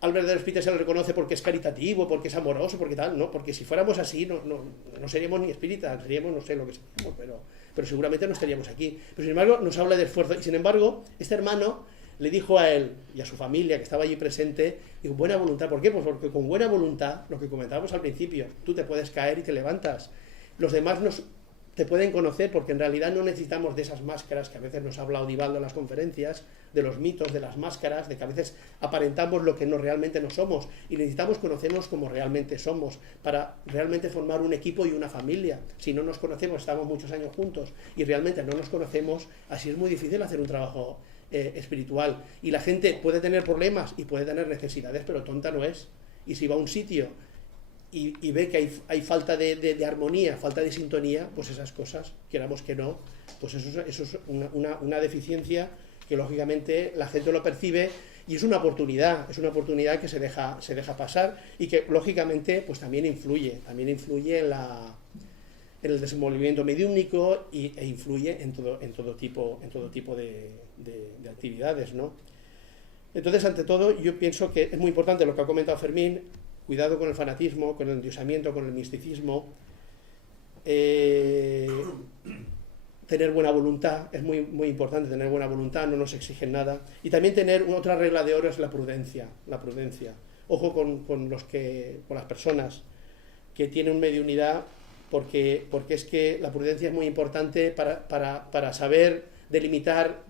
al verdadero espírita se le reconoce porque es caritativo, porque es amoroso, porque tal, no, porque si fuéramos así no seríamos ni espíritas, seríamos, no sé lo que seríamos, pero seguramente no estaríamos aquí. Pero sin embargo nos habla de esfuerzo, y sin embargo este hermano le dijo a él y a su familia que estaba allí presente, digo, buena voluntad. ¿Por qué? Pues porque con buena voluntad, lo que comentábamos al principio, tú te puedes caer y te levantas, los demás te pueden conocer, porque en realidad no necesitamos de esas máscaras que a veces nos habla Divaldo en las conferencias, de los mitos, de las máscaras, de que a veces aparentamos lo que realmente no somos, y necesitamos conocernos como realmente somos para realmente formar un equipo y una familia. Si no nos conocemos, estamos muchos años juntos y realmente no nos conocemos, así es muy difícil hacer un trabajo espiritual. Y la gente puede tener problemas y puede tener necesidades, pero tonta no es. Y si va a un sitio y ve que hay falta de armonía, falta de sintonía, pues esas cosas, queramos que no, pues eso es una deficiencia que lógicamente la gente lo percibe y es una oportunidad que se deja pasar y que lógicamente pues también influye en el desenvolvimiento mediúmnico e influye en todo tipo de actividades, ¿no? Entonces, ante todo, yo pienso que es muy importante lo que ha comentado Fermín: cuidado con el fanatismo, con el endiosamiento, con el misticismo, tener buena voluntad, es muy, muy importante tener buena voluntad, no nos exigen nada, y también tener otra regla de oro es la prudencia. Ojo con las personas que tienen mediunidad, porque es que la prudencia es muy importante para saber delimitar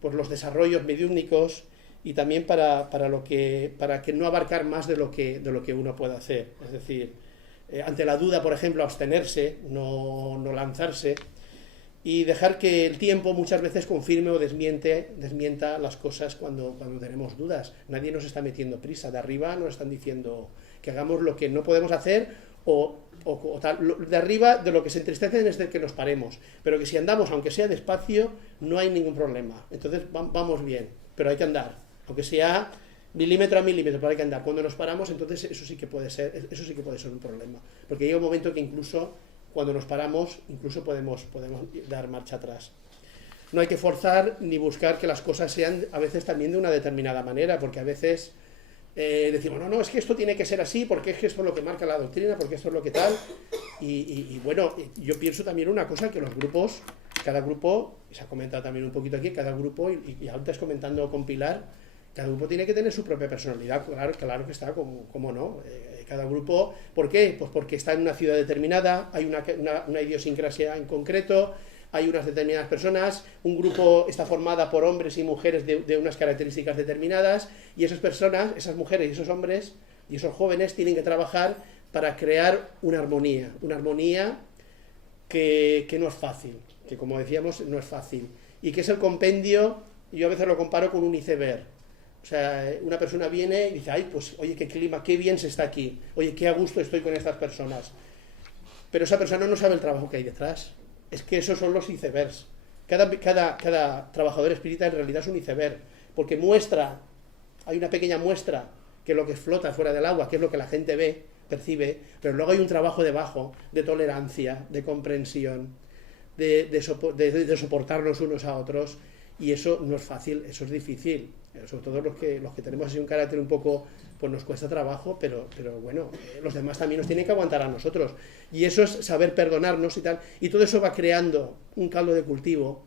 pues, los desarrollos mediúmnicos y también para que no abarcar más de lo que uno puede hacer. Es decir, ante la duda, por ejemplo, abstenerse, no lanzarse, y dejar que el tiempo muchas veces confirme o desmienta las cosas cuando tenemos dudas. Nadie nos está metiendo prisa, de arriba nos están diciendo que hagamos lo que no podemos hacer o tal. De arriba, de lo que se entristecen es de que nos paremos, pero que si andamos, aunque sea despacio, no hay ningún problema. Entonces vamos bien, pero hay que andar, aunque sea milímetro a milímetro, pero hay que andar. Cuando nos paramos, entonces eso sí que puede ser un problema, porque llega un momento que incluso cuando nos paramos, incluso podemos dar marcha atrás. No hay que forzar ni buscar que las cosas sean a veces también de una determinada manera, porque a veces decimos, no, es que esto tiene que ser así, porque es que esto es lo que marca la doctrina, porque esto es lo que tal. Y bueno, yo pienso también una cosa, que los grupos, cada grupo, y se ha comentado también un poquito aquí, cada grupo, y antes comentando con Pilar, cada grupo tiene que tener su propia personalidad, claro que está, como no. Cada grupo, ¿por qué? Pues porque está en una ciudad determinada, hay una idiosincrasia en concreto, hay unas determinadas personas, un grupo está formado por hombres y mujeres de unas características determinadas, y esas personas, esas mujeres y esos hombres y esos jóvenes tienen que trabajar para crear una armonía que no es fácil, que como decíamos no es fácil, y que es el compendio. Yo a veces lo comparo con un iceberg. O sea, una persona viene y dice, ay, pues, oye, qué clima, qué bien se está aquí, oye, qué a gusto estoy con estas personas. Pero esa persona no sabe el trabajo que hay detrás. Es que esos son los icebergs. Cada trabajador espírita en realidad es un iceberg, porque hay una pequeña muestra, que es lo que flota fuera del agua, que es lo que la gente ve, percibe, pero luego hay un trabajo debajo, de tolerancia, de comprensión, de soportarnos unos a otros, y eso no es fácil, eso es difícil. Sobre todo los que tenemos así un carácter un poco, pues nos cuesta trabajo, pero bueno, los demás también nos tienen que aguantar a nosotros, y eso es saber perdonarnos y tal, y todo eso va creando un caldo de cultivo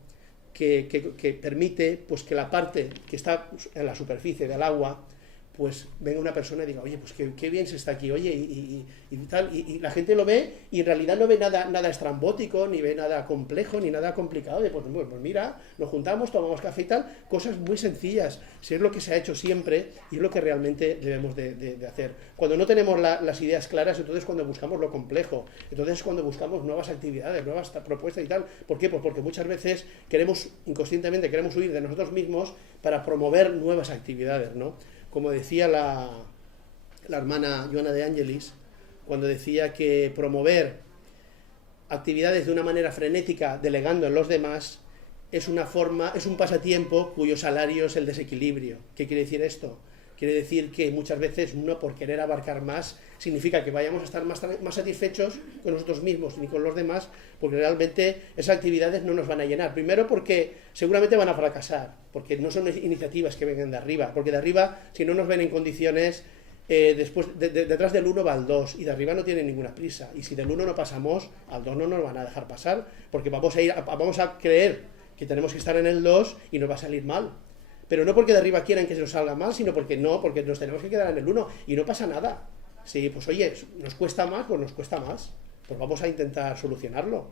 que permite pues que la parte que está en la superficie del agua, pues venga una persona y diga, oye, pues qué bien se está aquí, oye, y tal, y la gente lo ve, y en realidad no ve nada estrambótico, ni ve nada complejo, ni nada complicado, pues mira, nos juntamos, tomamos café y tal, cosas muy sencillas, si es lo que se ha hecho siempre, y es lo que realmente debemos de hacer. Cuando no tenemos las ideas claras, entonces cuando buscamos lo complejo, entonces cuando buscamos nuevas actividades, nuevas propuestas y tal. ¿Por qué? Pues porque muchas veces inconscientemente queremos huir de nosotros mismos para promover nuevas actividades, ¿no? Como decía la hermana Joana de Angelis, cuando decía que promover actividades de una manera frenética, delegando en los demás, es un pasatiempo cuyo salario es el desequilibrio. ¿Qué quiere decir esto? Quiere decir que muchas veces uno, por querer abarcar más, significa que vayamos a estar más satisfechos con nosotros mismos ni con los demás, porque realmente esas actividades no nos van a llenar. Primero porque seguramente van a fracasar, porque no son iniciativas que vengan de arriba, porque de arriba, si no nos ven en condiciones, detrás del 1 va al 2, y de arriba no tiene ninguna prisa, y si del 1 no pasamos, al 2 no nos van a dejar pasar, porque vamos a creer que tenemos que estar en el 2 y nos va a salir mal. Pero no porque de arriba quieran que se nos salga mal, sino porque nos tenemos que quedar en el 1 y no pasa nada. Sí, pues oye, nos cuesta más, pues nos cuesta más. Pues vamos a intentar solucionarlo.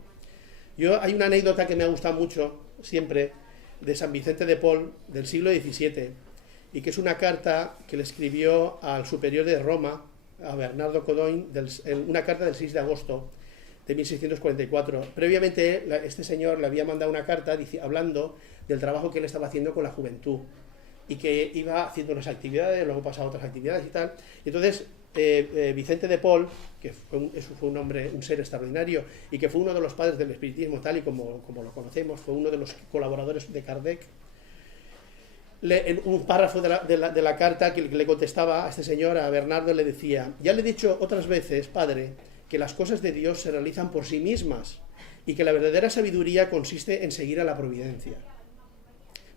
Hay una anécdota que me ha gustado mucho, siempre, de San Vicente de Paul, del siglo XVII, y que es una carta que le escribió al superior de Roma, a Bernardo Codoin, una carta del 6 de agosto, de 1644. Previamente, este señor le había mandado una carta hablando del trabajo que él estaba haciendo con la juventud y que iba haciendo unas actividades, luego pasaba a otras actividades y tal. Y entonces, Vicente de Paul, que fue un hombre, un ser extraordinario y que fue uno de los padres del espiritismo, tal y como lo conocemos, fue uno de los colaboradores de Kardec. En un párrafo de la carta que le contestaba a este señor, a Bernardo, le decía: ya le he dicho otras veces, padre, que las cosas de Dios se realizan por sí mismas y que la verdadera sabiduría consiste en seguir a la providencia,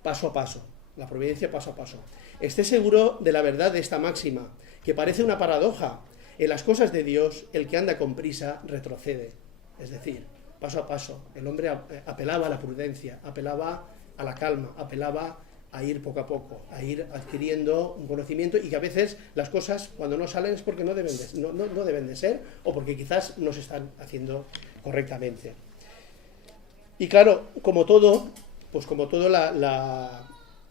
paso a paso, la providencia paso a paso. Esté seguro de la verdad de esta máxima, que parece una paradoja. En las cosas de Dios, el que anda con prisa retrocede. Es decir, paso a paso, el hombre apelaba a la prudencia, apelaba a la calma, apelaba a ir poco a poco, a ir adquiriendo un conocimiento, y que a veces las cosas cuando no salen es porque no deben de ser, o porque quizás no se están haciendo correctamente. Y claro, como todo,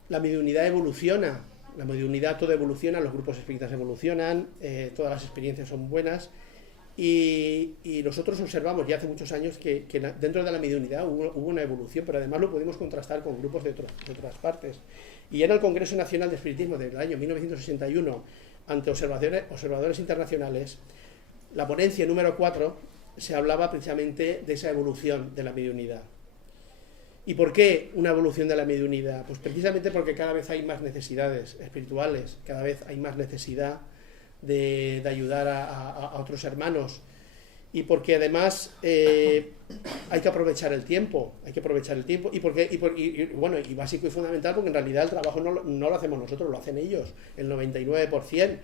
la mediunidad evoluciona, la mediunidad todo evoluciona, los grupos espíritas evolucionan, todas las experiencias son buenas, y nosotros observamos ya hace muchos años que dentro de la mediunidad hubo una evolución, pero además lo pudimos contrastar con grupos de otras partes. Y en el Congreso Nacional de Espiritismo del año 1961, ante observadores internacionales, la ponencia número 4 se hablaba precisamente de esa evolución de la mediunidad. ¿Y por qué una evolución de la mediunidad? Pues precisamente porque cada vez hay más necesidades espirituales, cada vez hay más necesidad de ayudar a otros hermanos, y porque además hay que aprovechar el tiempo, y básico y fundamental, porque en realidad el trabajo no lo hacemos nosotros, lo hacen ellos, el 99%,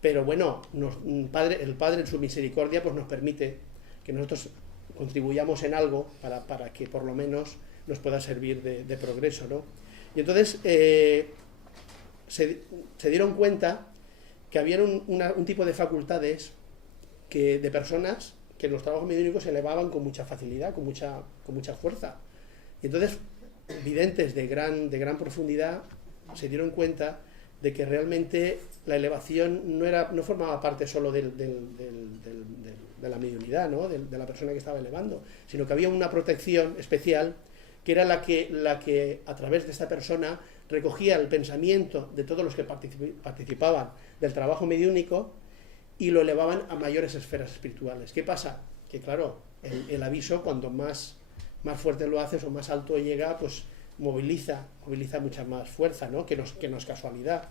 pero bueno, el Padre en su misericordia pues nos permite que nosotros contribuyamos en algo para que por lo menos nos pueda servir de progreso, ¿no? Y entonces se dieron cuenta que había un tipo de facultades de personas que en los trabajos mediúnicos se elevaban con mucha facilidad, con mucha fuerza. Y entonces, videntes de gran profundidad se dieron cuenta de que realmente la elevación no formaba parte solo de la mediunidad, ¿no? de la persona que estaba elevando, sino que había una protección especial que era la que a través de esta persona recogía el pensamiento de todos los que participaban del trabajo mediúnico y lo elevaban a mayores esferas espirituales. ¿Qué pasa? Que claro, el aviso, cuanto más fuerte lo haces o más alto llega, pues moviliza mucha más fuerza, ¿no? que no es casualidad.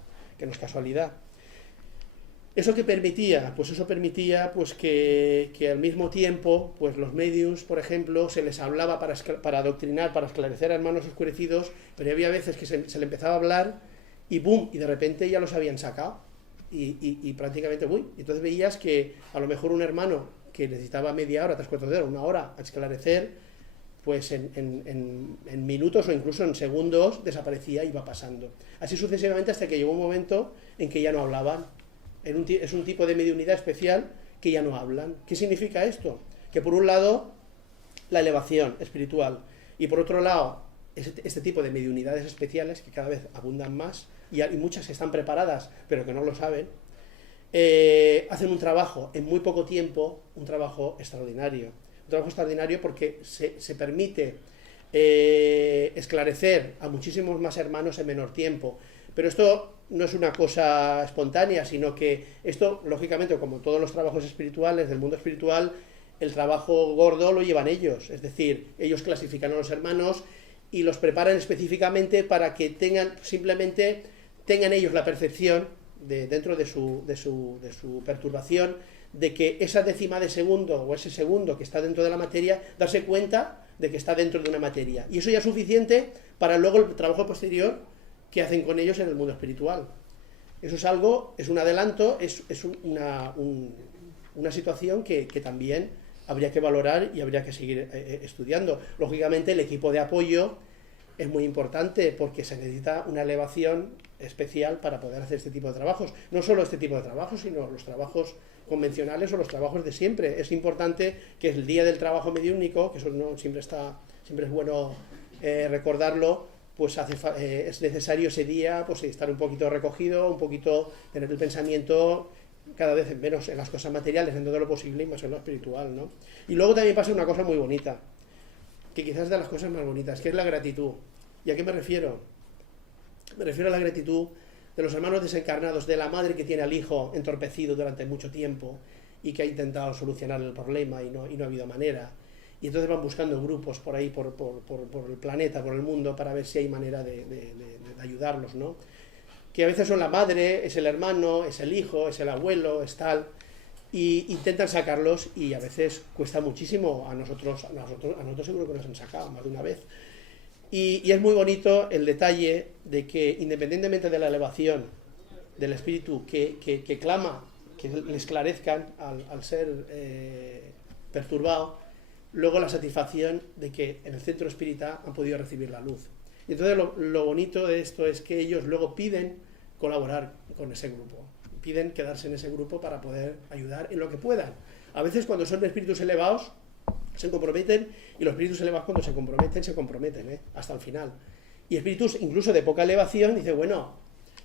¿Eso qué permitía? Pues eso permitía pues que al mismo tiempo pues los mediums, por ejemplo, se les hablaba para adoctrinar, para esclarecer a hermanos oscurecidos, pero había veces que se le empezaba a hablar y ¡boom! Y de repente ya los habían sacado y prácticamente ¡uy! Entonces veías que a lo mejor un hermano que necesitaba media hora, 3/4 de hora, 1 hora a esclarecer, pues en minutos o incluso en segundos desaparecía y iba pasando. Así sucesivamente hasta que llegó un momento en que ya no hablaban. Es un tipo de mediunidad especial que ya no hablan. ¿Qué significa esto? Que por un lado la elevación espiritual y por otro lado este tipo de mediunidades especiales que cada vez abundan más y hay muchas que están preparadas pero que no lo saben, hacen un trabajo en muy poco tiempo, un trabajo extraordinario porque se permite esclarecer a muchísimos más hermanos en menor tiempo. Pero esto no es una cosa espontánea, sino que esto, lógicamente, como todos los trabajos espirituales del mundo espiritual, el trabajo gordo lo llevan ellos. Es decir, ellos clasifican a los hermanos y los preparan específicamente para que tengan ellos la percepción, dentro de su perturbación, de que esa décima de segundo o ese segundo que está dentro de la materia, darse cuenta de que está dentro de una materia. Y eso ya es suficiente para luego el trabajo posterior que hacen con ellos en el mundo espiritual. Eso es un adelanto, es una situación que también habría que valorar y habría que seguir estudiando. Lógicamente el equipo de apoyo es muy importante porque se necesita una elevación especial para poder hacer este tipo de trabajos. No solo este tipo de trabajos, sino los trabajos convencionales o los trabajos de siempre. Es importante que el día del trabajo mediúnico, que eso no siempre es bueno recordarlo, pues es necesario ese día pues estar un poquito recogido, un poquito tener el pensamiento cada vez menos en las cosas materiales, en todo lo posible, y más en lo espiritual, ¿no? Y luego también pasa una cosa muy bonita, que quizás es de las cosas más bonitas, que es la gratitud. ¿Y a qué me refiero? Me refiero a la gratitud de los hermanos desencarnados, de la madre que tiene al hijo entorpecido durante mucho tiempo y que ha intentado solucionar el problema y no ha habido manera. Y entonces van buscando grupos por ahí, por el planeta, por el mundo, para ver si hay manera de ayudarlos, ¿no? Que a veces son la madre, es el hermano, es el hijo, es el abuelo, es tal, y intentan sacarlos y a veces cuesta muchísimo. A nosotros seguro que nos han sacado más de una vez. Y es muy bonito el detalle de que, independientemente de la elevación del espíritu que clama, que le esclarezcan al ser perturbado, luego la satisfacción de que en el centro espírita han podido recibir la luz. Y entonces lo bonito de esto es que ellos luego piden colaborar con ese grupo, piden quedarse en ese grupo para poder ayudar en lo que puedan. A veces cuando son espíritus elevados se comprometen, y los espíritus elevados cuando se comprometen hasta el final. Y espíritus incluso de poca elevación dicen, bueno,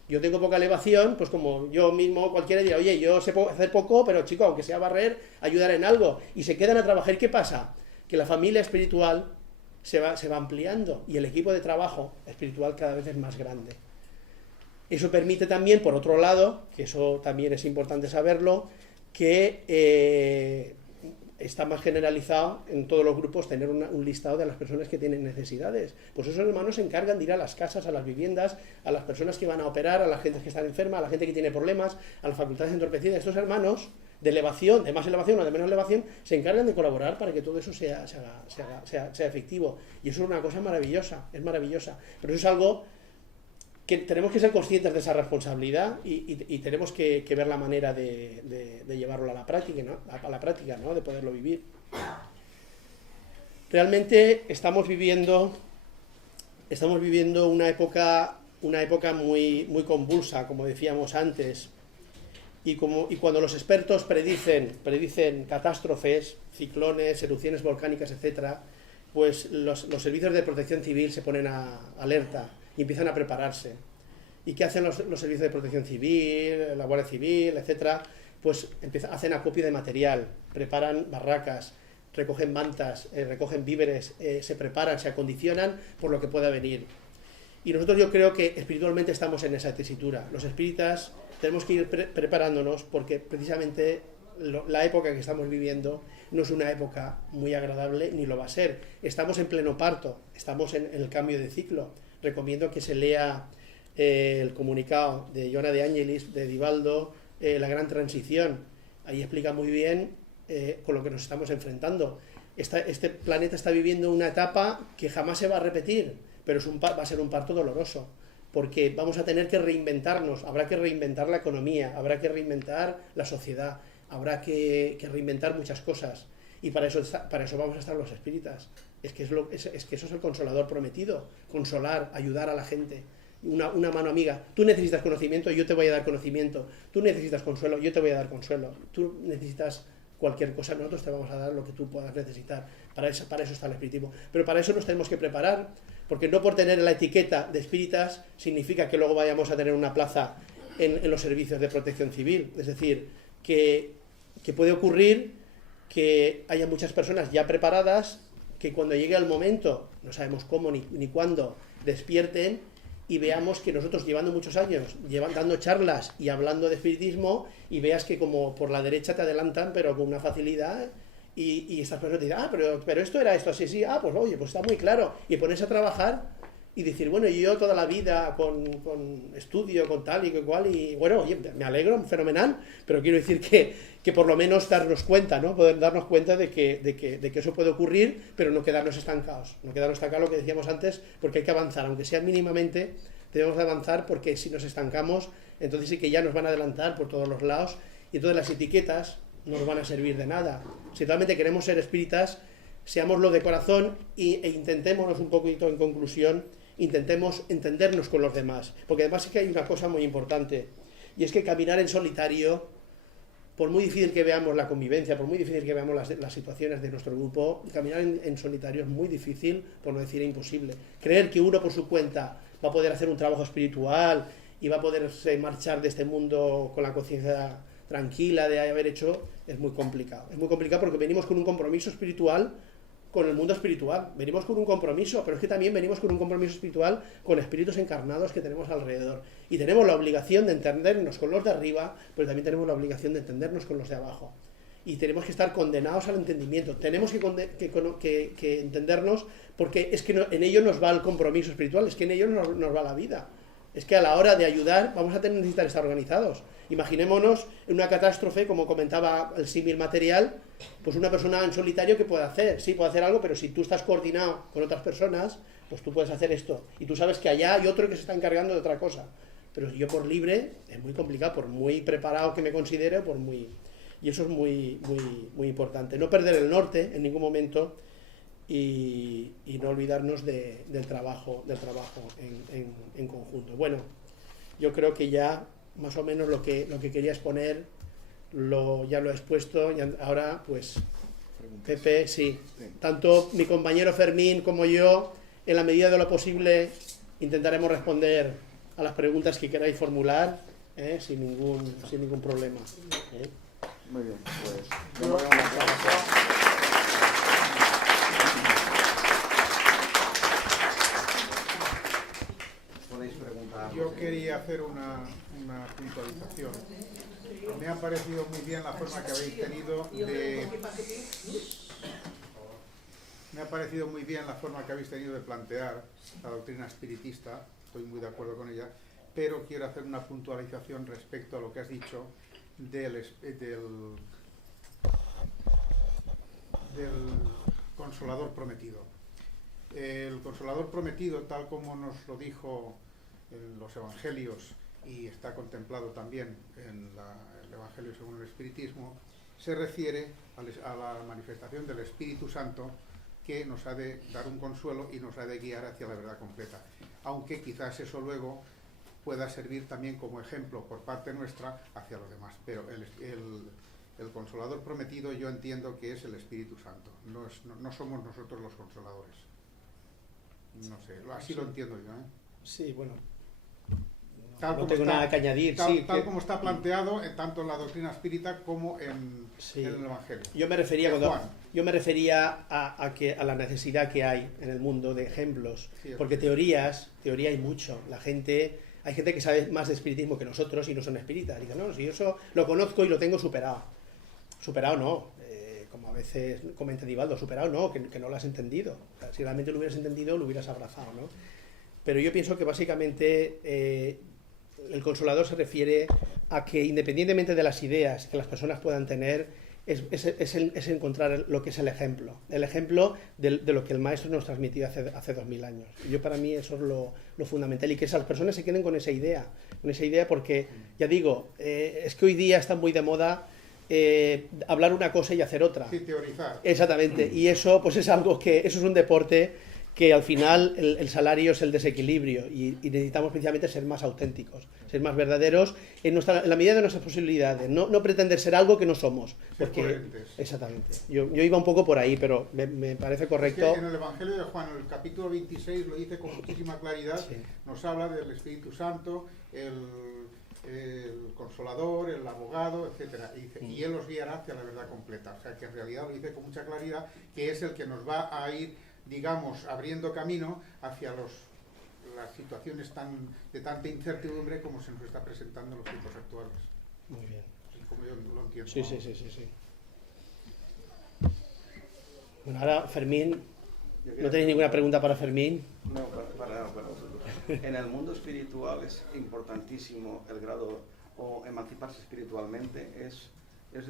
yo tengo poca elevación, pues como yo mismo, cualquiera dirá, oye, yo sé hacer poco, pero chico, aunque sea barrer, ayudar en algo, y se quedan a trabajar. ¿Y qué pasa? Que la familia espiritual se va ampliando y el equipo de trabajo espiritual cada vez es más grande. Eso permite también, por otro lado, que eso también es importante saberlo, que está más generalizado en todos los grupos tener un listado de las personas que tienen necesidades. Pues esos hermanos se encargan de ir a las casas, a las viviendas, a las personas que van a operar, a la gente que está enferma, a la gente que tiene problemas, a las facultades entorpecidas. Estos hermanos de elevación, de más elevación o de menos elevación, se encargan de colaborar para que todo eso sea efectivo. Y eso es una cosa maravillosa, es maravillosa. Pero eso es algo que tenemos que ser conscientes de esa responsabilidad y tenemos que ver la manera de llevarlo a la práctica, ¿no? De poderlo vivir. Realmente estamos viviendo una época muy convulsa, como decíamos antes, y cuando los expertos predicen catástrofes, ciclones, erupciones volcánicas, etcétera, pues los servicios de protección civil se ponen a alerta y empiezan a prepararse. ¿Y qué hacen los servicios de protección civil, la Guardia Civil, etcétera? Pues hacen acopio de material, preparan barracas, recogen mantas, recogen víveres, se preparan, se acondicionan por lo que pueda venir. Y nosotros, yo creo que espiritualmente estamos en esa tesitura. Los espíritas tenemos que ir preparándonos, porque precisamente la época que estamos viviendo no es una época muy agradable, ni lo va a ser. Estamos en pleno parto, estamos en el cambio de ciclo. Recomiendo que se lea el comunicado de Joana de Angelis, de Divaldo, La Gran Transición. Ahí explica muy bien con lo que nos estamos enfrentando. Este planeta está viviendo una etapa que jamás se va a repetir, pero va a ser un parto doloroso, porque vamos a tener que reinventarnos, habrá que reinventar la economía, habrá que reinventar la sociedad, habrá que reinventar muchas cosas, y para eso vamos a estar los espíritas. Es que eso es el consolador prometido, consolar, ayudar a la gente, una mano amiga. Tú necesitas conocimiento, yo te voy a dar conocimiento. Tú necesitas consuelo, yo te voy a dar consuelo. Tú necesitas cualquier cosa, nosotros te vamos a dar lo que tú puedas necesitar. Para eso está el espiritismo. Pero para eso nos tenemos que preparar, porque no por tener la etiqueta de espíritas significa que luego vayamos a tener una plaza en los servicios de protección civil. Es decir, que puede ocurrir que haya muchas personas ya preparadas, que cuando llegue el momento, no sabemos cómo ni cuándo, despierten y veamos que nosotros, llevando muchos años dando charlas y hablando de espiritismo, y veas que como por la derecha te adelantan, pero con una facilidad, y estas personas te dicen, pero esto era esto, así, pues oye, pues está muy claro, y ponerse a trabajar y decir, bueno, yo toda la vida con estudio, con tal y con cual, y bueno, oye, me alegro, fenomenal, pero quiero decir que por lo menos darnos cuenta, ¿no? Poder darnos cuenta de que eso puede ocurrir, pero no quedarnos estancados, lo que decíamos antes, porque hay que avanzar, aunque sea mínimamente, debemos de avanzar, porque si nos estancamos, entonces sí que ya nos van a adelantar por todos los lados, y entonces las etiquetas no nos van a servir de nada. Si realmente queremos ser espíritas, seámoslo de corazón e intentémonos un poquito, en conclusión, intentemos entendernos con los demás, porque además es que hay una cosa muy importante, y es que caminar en solitario, por muy difícil que veamos la convivencia, por muy difícil que veamos las situaciones de nuestro grupo, caminar en solitario es muy difícil, por no decir imposible. Creer que uno por su cuenta va a poder hacer un trabajo espiritual y va a poderse marchar de este mundo con la conciencia tranquila de haber hecho, es muy complicado. Es muy complicado porque venimos con un compromiso espiritual con el mundo espiritual. Venimos con un compromiso, pero es que también venimos con un compromiso espiritual con espíritus encarnados que tenemos alrededor. Y tenemos la obligación de entendernos con los de arriba, pero también tenemos la obligación de entendernos con los de abajo. Y tenemos que estar condenados al entendimiento. Tenemos que entendernos porque es que en ello nos va el compromiso espiritual, es que en ello nos va la vida. Es que a la hora de ayudar vamos a necesitar estar organizados. Imaginémonos en una catástrofe, como comentaba el símil material, pues una persona en solitario, ¿qué puede hacer? Sí, puede hacer algo, pero si tú estás coordinado con otras personas, pues tú puedes hacer esto. Y tú sabes que allá hay otro que se está encargando de otra cosa. Pero si yo por libre, es muy complicado, por muy preparado que me considere, por muy... Y eso es muy, muy, muy importante. No perder el norte en ningún momento y no olvidarnos del trabajo en conjunto. Bueno, yo creo que ya más o menos lo que quería exponer ya lo he expuesto. Y ahora, pues, Pepe, sí. Tanto mi compañero Fermín como yo, en la medida de lo posible, intentaremos responder a las preguntas que queráis formular, sin ningún problema. Muy bien, pues... Podéis preguntar. Yo quería hacer una puntualización. Me ha parecido muy bien la forma que habéis tenido de... Me ha parecido muy bien la forma que habéis tenido de plantear la doctrina espiritista, estoy muy de acuerdo con ella, pero quiero hacer una puntualización respecto a lo que has dicho del Consolador Prometido. El Consolador Prometido, tal como nos lo dijo en los Evangelios y está contemplado también en el Evangelio según el Espiritismo, se refiere a la manifestación del Espíritu Santo que nos ha de dar un consuelo y nos ha de guiar hacia la verdad completa. Aunque quizás eso luego pueda servir también como ejemplo por parte nuestra hacia los demás. Pero el Consolador Prometido yo entiendo que es el Espíritu Santo, no somos nosotros los consoladores. No sé, así lo entiendo yo. Sí, bueno. No tengo nada que añadir. Tal como está planteado, tanto en la doctrina espírita como en el Evangelio. Yo me refería a la necesidad que hay en el mundo de ejemplos, porque teoría hay mucho. Hay gente que sabe más de espiritismo que nosotros y no son espíritas. Dicen, no, si eso lo conozco y lo tengo superado. Superado no, como a veces comenta Divaldo, superado no, que no lo has entendido. O sea, si realmente lo hubieras entendido, lo hubieras abrazado, ¿no? Pero yo pienso que básicamente el Consolador se refiere a que independientemente de las ideas que las personas puedan tener, es encontrar lo que es el ejemplo de lo que el Maestro nos transmitió hace 2000 años. Y yo, para mí, eso es lo fundamental, y que esas personas se queden con esa idea porque, ya digo, es que hoy día está muy de moda hablar una cosa y hacer otra. Sí, teorizar. Exactamente, y eso pues es algo eso es un deporte que al final el salario es el desequilibrio y necesitamos precisamente ser más auténticos, ser más verdaderos en la medida de nuestras posibilidades, no pretender ser algo que no somos. Porque, coherentes. Exactamente. Yo iba un poco por ahí, pero me parece correcto. Es que en el Evangelio de Juan, en el capítulo 26, lo dice con muchísima claridad, sí. Nos habla del Espíritu Santo, el Consolador, el Abogado, etcétera, y Él os guiará hacia la verdad completa. O sea, que en realidad lo dice con mucha claridad, que es el que nos va a ir, digamos, abriendo camino hacia las situaciones de tanta incertidumbre como se nos está presentando en los tiempos actuales. Muy bien. Como yo lo entiendo. Sí. Bueno, ahora Fermín, ¿no tenéis ninguna pregunta para Fermín? No, para vosotros. En el mundo espiritual es importantísimo el grado, o emanciparse espiritualmente, es el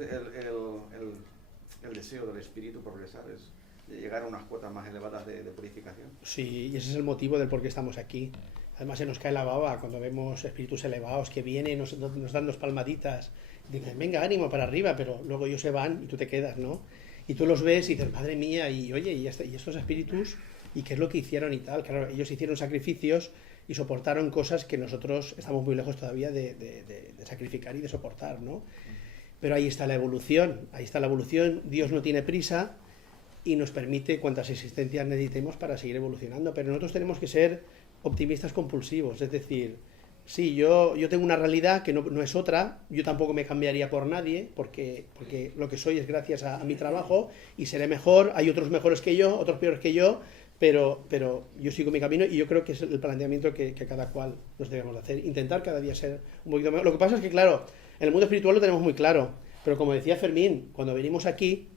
deseo del espíritu progresar, es llegar a unas cuotas más elevadas de purificación. Sí, y ese es el motivo del por qué estamos aquí. Además se nos cae la baba cuando vemos espíritus elevados que vienen, nos dan dos palmaditas, y dicen, venga, ánimo para arriba, pero luego ellos se van y tú te quedas, ¿no? Y tú los ves y dices, madre mía, y oye, y estos espíritus, ¿y qué es lo que hicieron y tal? Claro, ellos hicieron sacrificios y soportaron cosas que nosotros estamos muy lejos todavía de sacrificar y de soportar, ¿no? Pero ahí está la evolución, Dios no tiene prisa y nos permite cuantas existencias necesitemos para seguir evolucionando, pero nosotros tenemos que ser optimistas compulsivos, es decir, Sí, yo tengo una realidad que no es otra, yo tampoco me cambiaría por nadie, porque lo que soy es gracias a mi trabajo y seré mejor, hay otros mejores que yo, otros peores que yo, pero yo sigo mi camino y yo creo que es el planteamiento que cada cual nos debemos de hacer, intentar cada día ser un poquito mejor. Lo que pasa es que, claro, en el mundo espiritual lo tenemos muy claro, pero como decía Fermín, cuando venimos aquí,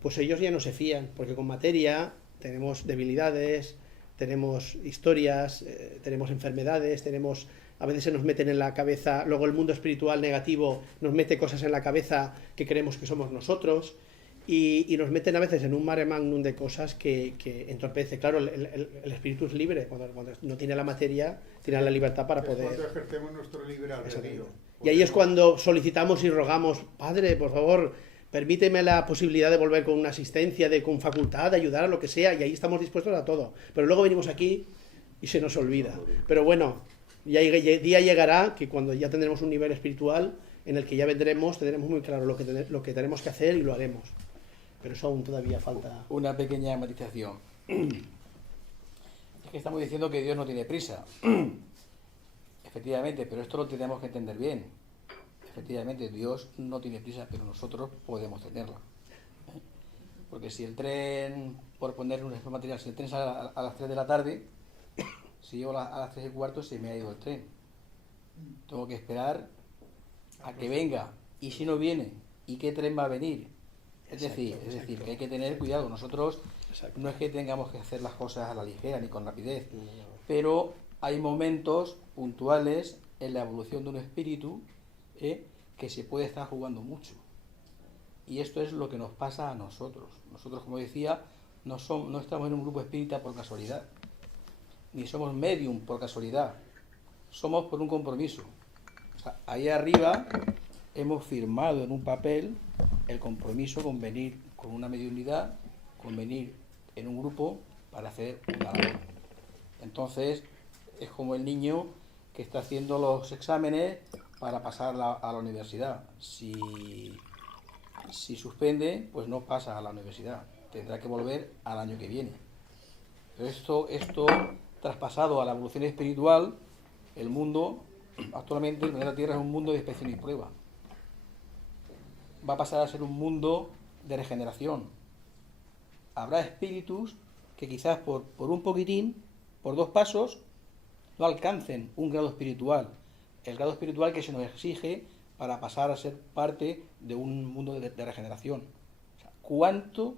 pues ellos ya no se fían, porque con materia tenemos debilidades, tenemos historias, tenemos enfermedades, a veces se nos meten en la cabeza, luego el mundo espiritual negativo nos mete cosas en la cabeza que creemos que somos nosotros y nos meten a veces en un mare magnum de cosas que entorpece. Claro, el espíritu es libre, cuando no tiene la materia, tiene la libertad para poder... Cuando ejercemos nuestro libre albedrío. Y ahí es cuando solicitamos y rogamos, Padre, por favor, permíteme la posibilidad de volver con una asistencia, con facultad, de ayudar a lo que sea, y ahí estamos dispuestos a todo. Pero luego venimos aquí y se nos olvida. Pero bueno, ya día llegará que cuando ya tendremos un nivel espiritual en el que ya tendremos muy claro lo que tenemos que hacer y lo haremos. Pero eso aún todavía falta. Una pequeña matización. Es que estamos diciendo que Dios no tiene prisa. Efectivamente, pero esto lo tenemos que entender bien. Efectivamente, Dios no tiene prisa, pero nosotros podemos tenerla. Porque si el tren, por poner un ejemplo material, si el tren sale a las 3 de la tarde, si llego a las 3:15 se me ha ido el tren. Tengo que esperar a que venga. Y si no viene, ¿y qué tren va a venir? Es decir, que hay que tener cuidado. Nosotros no es que tengamos que hacer las cosas a la ligera ni con rapidez, pero hay momentos puntuales en la evolución de un espíritu que se puede estar jugando mucho. Y esto es lo que nos pasa a nosotros. Nosotros, como decía, no estamos en un grupo espírita por casualidad, ni somos medium por casualidad, somos por un compromiso. O sea, ahí arriba hemos firmado en un papel el compromiso con venir con una mediunidad, con venir en un grupo para hacer una labor. Entonces, es como el niño que está haciendo los exámenes para pasar a la universidad. Si suspende, pues no pasa a la universidad. Tendrá que volver al año que viene. Pero esto traspasado a la evolución espiritual, el mundo, actualmente el planeta Tierra es un mundo de inspección y prueba. Va a pasar a ser un mundo de regeneración. Habrá espíritus que quizás por un poquitín, por 2 pasos, no alcancen un grado espiritual. El grado espiritual que se nos exige para pasar a ser parte de un mundo de regeneración. O sea, ¿cuánto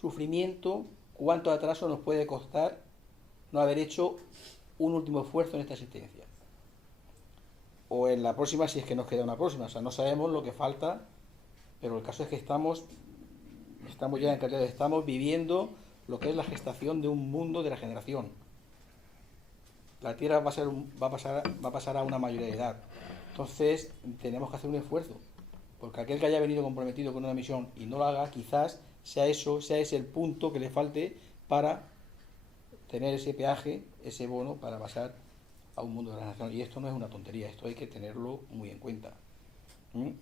sufrimiento, cuánto atraso nos puede costar no haber hecho un último esfuerzo en esta existencia? O en la próxima, si es que nos queda una próxima. O sea, no sabemos lo que falta, pero el caso es que estamos ya en realidad, estamos viviendo lo que es la gestación de un mundo de regeneración. La Tierra va a pasar a una mayoría de edad. Entonces, tenemos que hacer un esfuerzo. Porque aquel que haya venido comprometido con una misión y no lo haga, quizás sea ese el punto que le falte para tener ese peaje, ese bono, para pasar a un mundo de regeneración. Y esto no es una tontería, esto hay que tenerlo muy en cuenta.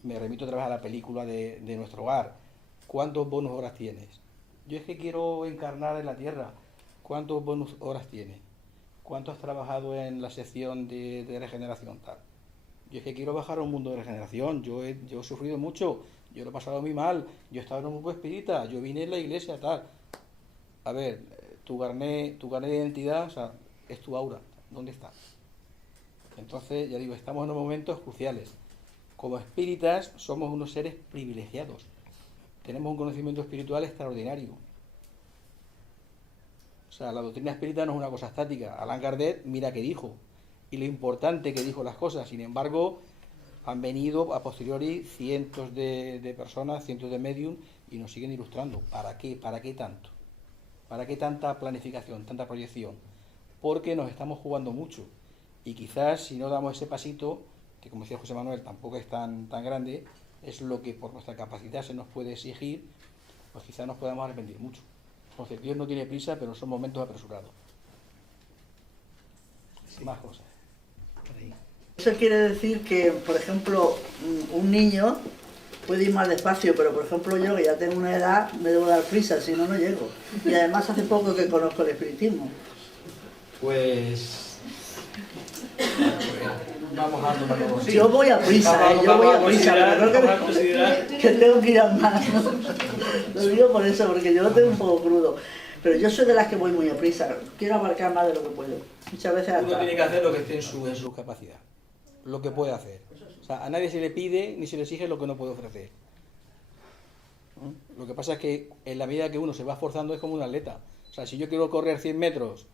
Me remito otra vez a la película de Nuestro Hogar. ¿Cuántos bonus horas tienes? Yo es que quiero encarnar en la Tierra. ¿Cuántos bonus horas tienes? ¿Cuánto has trabajado en la sección de regeneración? Tal. Yo es que quiero bajar a un mundo de regeneración. Yo he sufrido mucho. Yo lo he pasado muy mal. Yo he estado en un grupo espírita. Yo vine en la iglesia, tal. A ver, tu carnet de identidad, o sea, es tu aura. ¿Dónde está? Entonces, ya digo, estamos en unos momentos cruciales. Como espíritas somos unos seres privilegiados. Tenemos un conocimiento espiritual extraordinario. O sea, la doctrina espírita no es una cosa estática. Allan Kardec, mira qué dijo. Y lo importante que dijo las cosas. Sin embargo, han venido a posteriori cientos de personas, cientos de medium, y nos siguen ilustrando. ¿Para qué? ¿Para qué tanto? ¿Para qué tanta planificación, tanta proyección? Porque nos estamos jugando mucho. Y quizás si no damos ese pasito, que como decía José Manuel, tampoco es tan grande, es lo que por nuestra capacidad se nos puede exigir, pues quizás nos podamos arrepentir mucho. Entonces, Dios no tiene prisa, pero son momentos apresurados. Sí. Más cosas. Eso quiere decir que, por ejemplo, un niño puede ir más despacio, pero por ejemplo yo, que ya tengo una edad, me debo dar prisa, si no, no llego. Y además hace poco que conozco el espiritismo. Pues Vamos a tomarlo. Sí. Yo voy a prisa, yo voy a prisa, pero creo que tengo que ir a más, ¿no? Lo digo por eso, porque yo lo tengo un poco crudo. Pero yo soy de las que voy muy a prisa, quiero abarcar más de lo que puedo. Muchas veces Uno hasta... tiene que hacer lo que esté en su capacidad, lo que puede hacer. O sea, a nadie se le pide ni se le exige lo que no puede ofrecer. Lo que pasa es que en la medida que uno se va esforzando es como un atleta. O sea, si yo quiero correr 100 metros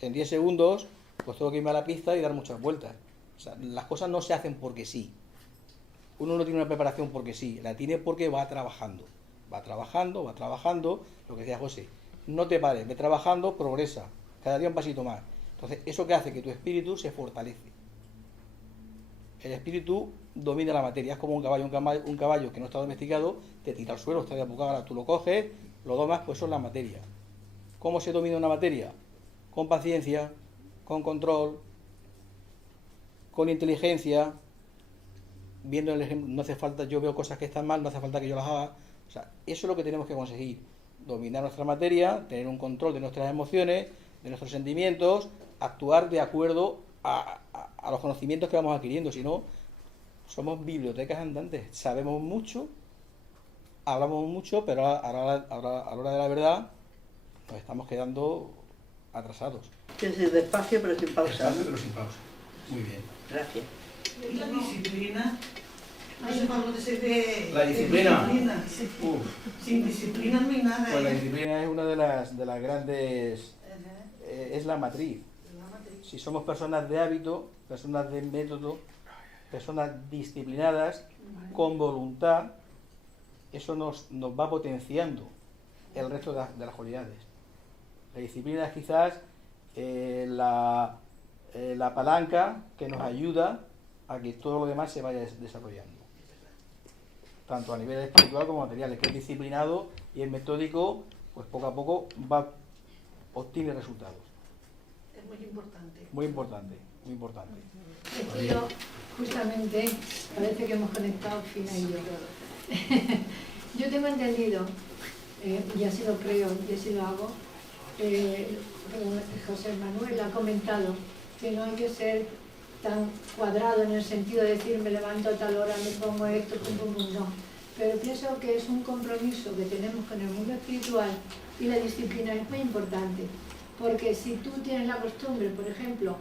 en 10 segundos, pues tengo que irme a la pista y dar muchas vueltas. O sea, las cosas no se hacen porque sí. Uno no tiene una preparación porque sí, la tiene porque va trabajando. Va trabajando, lo que decía José. No te pares, ve trabajando, progresa. Cada día un pasito más. Entonces, eso que hace que tu espíritu se fortalece. El espíritu domina la materia, es como un caballo que no está domesticado, te tira al suelo, está de apocada, tú lo coges, lo domas, pues eso es la materia. ¿Cómo se domina una materia? Con paciencia, con control, con inteligencia, viendo el ejemplo, no hace falta, yo veo cosas que están mal, no hace falta que yo las haga. O sea, eso es lo que tenemos que conseguir, dominar nuestra materia, tener un control de nuestras emociones, de nuestros sentimientos, actuar de acuerdo a los conocimientos que vamos adquiriendo. Si no, somos bibliotecas andantes, sabemos mucho, hablamos mucho, pero a la hora de la verdad nos estamos quedando atrasados. Es decir, despacio pero sin pausa. Despacio pero sin pausa. Muy bien. Gracias. ¿Y la disciplina? No sé cuándo se ve... La disciplina. Sí. Uf. Sin disciplina no hay nada. Pues la disciplina es una de las grandes... es la matriz. Si somos personas de hábito, personas de método, personas disciplinadas, con voluntad, eso nos va potenciando el resto de las cualidades. La disciplina es quizás la palanca que nos ayuda a que todo lo demás se vaya desarrollando. Tanto a nivel espiritual como material. El que es disciplinado y es metódico, pues poco a poco obtiene resultados. Es muy importante. Muy importante, muy importante. Es que yo, justamente, parece que hemos conectado Fina y yo. Yo tengo entendido, y así lo creo, y así lo hago, José Manuel ha comentado que no hay que ser tan cuadrado en el sentido de decir me levanto a tal hora, me pongo esto, no. Pero pienso que es un compromiso que tenemos con el mundo espiritual y la disciplina es muy importante. Porque si tú tienes la costumbre, por ejemplo,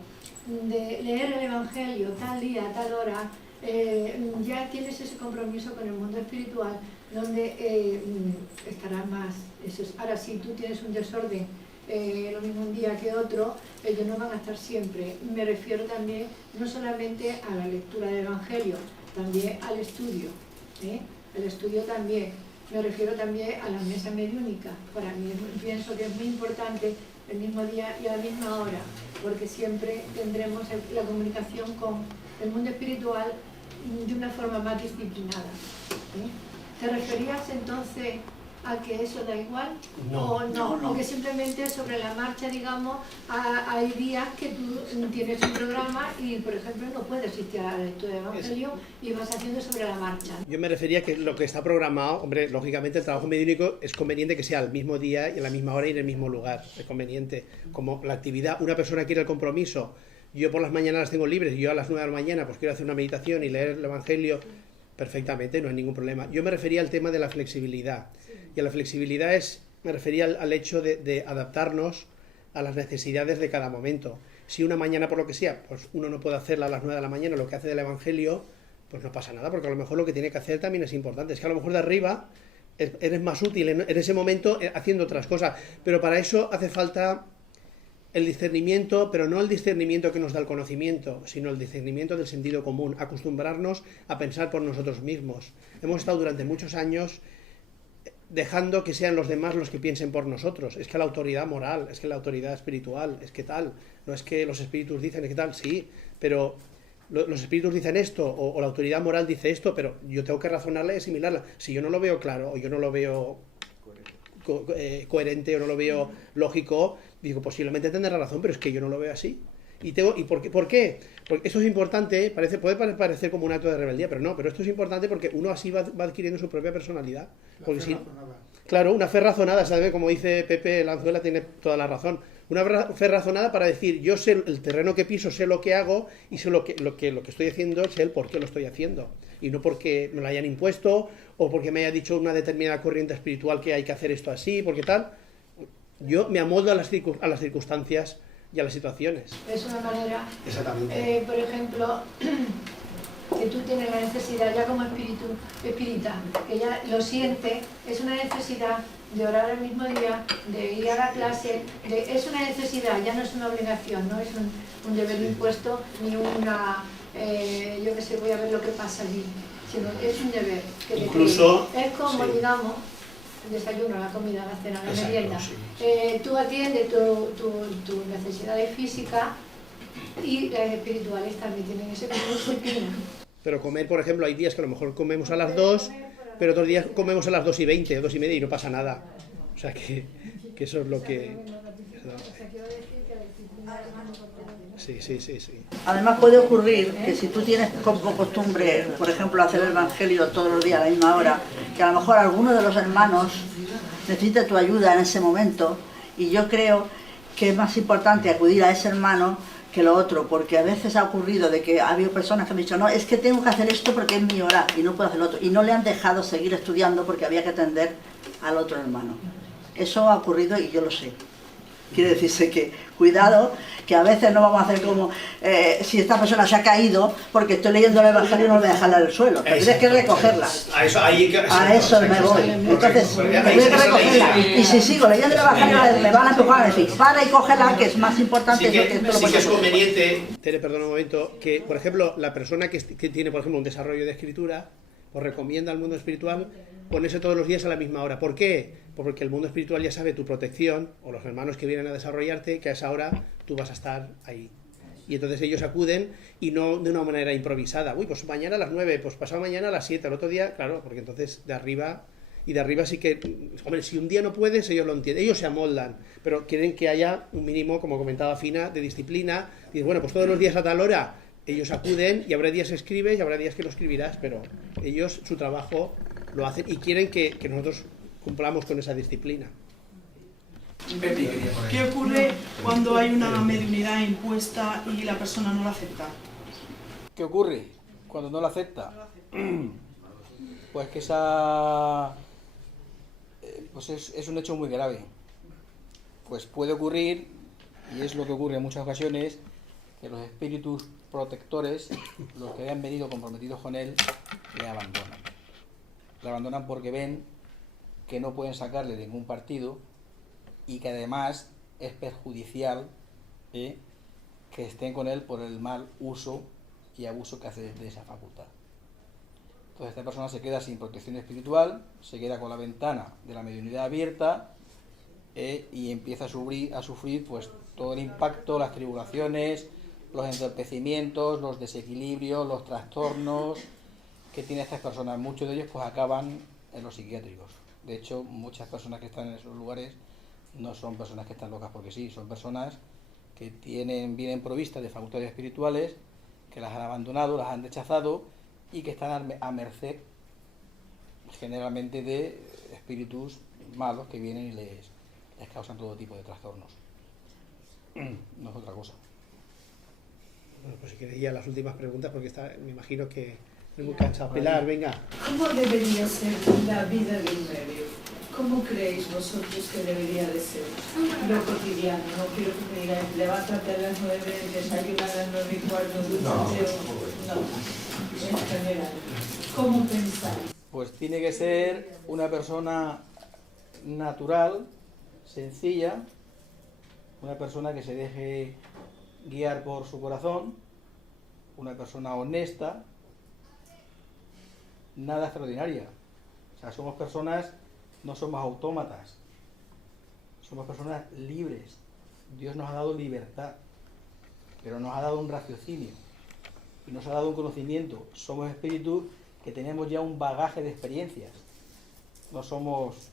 de leer el Evangelio tal día, tal hora, ya tienes ese compromiso con el mundo espiritual donde estarás más. Ahora, si tú tienes un desorden, lo mismo un día que otro, ellos no van a estar siempre. Me refiero también no solamente a la lectura del Evangelio, también al estudio. El estudio también. Me refiero también a la mesa mediúnica. Para mí pienso que es muy importante el mismo día y a la misma hora, porque siempre tendremos la comunicación con el mundo espiritual de una forma más disciplinada. ¿Te referías entonces a que eso da igual? No. ¿O no? ¿O que simplemente sobre la marcha, digamos, hay días que tú tienes un programa y, por ejemplo, no puedes asistir a la lectura del Evangelio y vas haciendo sobre la marcha? Yo me refería que lo que está programado, hombre, lógicamente el trabajo mediúnico es conveniente que sea al mismo día y a la misma hora y en el mismo lugar, es conveniente. Como la actividad, una persona quiere el compromiso, yo por las mañanas las tengo libres y yo a las 9 de la mañana pues quiero hacer una meditación y leer el Evangelio, perfectamente, no hay ningún problema. Yo me refería al tema de la flexibilidad. Y a la flexibilidad me refería al hecho de adaptarnos a las necesidades de cada momento. Si una mañana, por lo que sea, pues uno no puede hacerla a las 9 de la mañana, lo que hace del Evangelio, pues no pasa nada, porque a lo mejor lo que tiene que hacer también es importante. Es que a lo mejor de arriba eres más útil en ese momento haciendo otras cosas. Pero para eso hace falta el discernimiento, pero no el discernimiento que nos da el conocimiento, sino el discernimiento del sentido común, acostumbrarnos a pensar por nosotros mismos. Hemos estado durante muchos años dejando que sean los demás los que piensen por nosotros. Es que la autoridad moral, es que la autoridad espiritual, es que tal, no es que los espíritus dicen, es que tal, sí, pero los espíritus dicen esto, o la autoridad moral dice esto, pero yo tengo que razonarla y asimilarla. Si yo no lo veo claro, o yo no lo veo coherente, o no lo veo lógico, digo, posiblemente tendrá razón, pero es que yo no lo veo así. ¿Y por qué? Porque eso es importante, puede parecer como un acto de rebeldía, pero no, pero esto es importante porque uno así va adquiriendo su propia personalidad. Porque claro, una fe razonada, ¿sabe? Como dice Pepe Lanzuela, tiene toda la razón. Una fe razonada para decir, yo sé el terreno que piso, sé lo que hago y sé lo que estoy haciendo, sé el por qué lo estoy haciendo. Y no porque me lo hayan impuesto o porque me haya dicho una determinada corriente espiritual que hay que hacer esto así, porque tal. Yo me amoldo a las circunstancias y a las situaciones. Es una manera, Exactamente. por ejemplo, que tú tienes la necesidad ya como espírita, que ya lo siente, es una necesidad de orar el mismo día, de ir a la clase, es una necesidad, ya no es una obligación, no es un deber impuesto ni una, yo que sé, voy a ver lo que pasa allí, sino es un deber que te Incluso, es como, sí, digamos, el desayuno, la comida, la cena, la exacto, merienda. sí. Tú atiendes tus necesidades físicas y las espirituales también tienen ese disciplina. Pero comer, por ejemplo, hay días que a lo mejor comemos a las 2, pero otros días comemos a las 2:20 o 2:30 y no pasa nada. O sea que eso es lo que... Sí. Además puede ocurrir que si tú tienes como costumbre, por ejemplo, hacer el Evangelio todos los días a la misma hora, que a lo mejor alguno de los hermanos necesita tu ayuda en ese momento, y yo creo que es más importante acudir a ese hermano que lo otro, porque a veces ha ocurrido de que ha habido personas que han dicho, no, es que tengo que hacer esto porque es mi hora y no puedo hacer lo otro, y no le han dejado seguir estudiando porque había que atender al otro hermano. Eso ha ocurrido y yo lo sé. Quiere decirse que, cuidado, que a veces no vamos a hacer como, si esta persona se ha caído, porque estoy leyendo el Evangelio no lo voy a dejarla en el suelo, tendrás que recogerla. A eso me voy. Entonces, tendré que recogerla. Y si sigo leyendo el Evangelio, me van a empujar a decir, para y cógela, que es más importante sí que, que esto lo sí que es puedo hacer. conveniente, Tere, perdona un momento, que, por ejemplo, la persona que tiene, por ejemplo, un desarrollo de escritura, os recomienda al mundo espiritual ponerse todos los días a la misma hora. ¿Por qué? Porque el mundo espiritual ya sabe tu protección, o los hermanos que vienen a desarrollarte, que a esa hora tú vas a estar ahí. Y entonces ellos acuden y no de una manera improvisada. Uy, pues mañana a las 9, pues pasado mañana a las 7, el otro día, claro, porque entonces de arriba sí que, hombre, si un día no puedes, ellos lo entienden, ellos se amoldan, pero quieren que haya un mínimo, como comentaba Fina, de disciplina. Y bueno, pues todos los días a tal hora ellos acuden y habrá días que escribes y habrá días que lo escribirás, pero ellos su trabajo lo hacen y quieren que nosotros cumplamos con esa disciplina. ¿Qué ocurre cuando hay una mediunidad impuesta y la persona no la acepta? ¿Qué ocurre cuando no la acepta? Pues que esa... pues es un hecho muy grave. Pues puede ocurrir, y es lo que ocurre en muchas ocasiones, que los espíritus protectores, los que habían venido comprometidos con él, le abandonan. Le abandonan porque ven que no pueden sacarle ningún partido y que además es perjudicial que estén con él por el mal uso y abuso que hace de esa facultad. Entonces esta persona se queda sin protección espiritual, se queda con la ventana de la mediunidad abierta y empieza a sufrir pues todo el impacto, las tribulaciones, los entorpecimientos, los desequilibrios, los trastornos que tienen estas personas. Muchos de ellos pues acaban en los psiquiátricos. De hecho, muchas personas que están en esos lugares no son personas que están locas porque sí, son personas que vienen provistas de facultades espirituales, que las han abandonado, las han rechazado y que están a merced generalmente de espíritus malos que vienen y les causan todo tipo de trastornos. No es otra cosa. Bueno, pues si queréis ya las últimas preguntas, porque me imagino que es muy cansado. Pilar, venga. ¿Cómo debería ser la vida de un medio? ¿Cómo creéis vosotros que debería de ser lo cotidiano? No quiero que me digáis, levántate a las 9, desayuna a las 9:15, no, en general. ¿Cómo pensáis? Pues tiene que ser una persona natural, sencilla, una persona que se deje guiar por su corazón, una persona honesta, nada extraordinaria. O sea, somos personas, no somos autómatas, somos personas libres. Dios nos ha dado libertad, pero nos ha dado un raciocinio y nos ha dado un conocimiento. Somos espíritus que tenemos ya un bagaje de experiencias. No somos,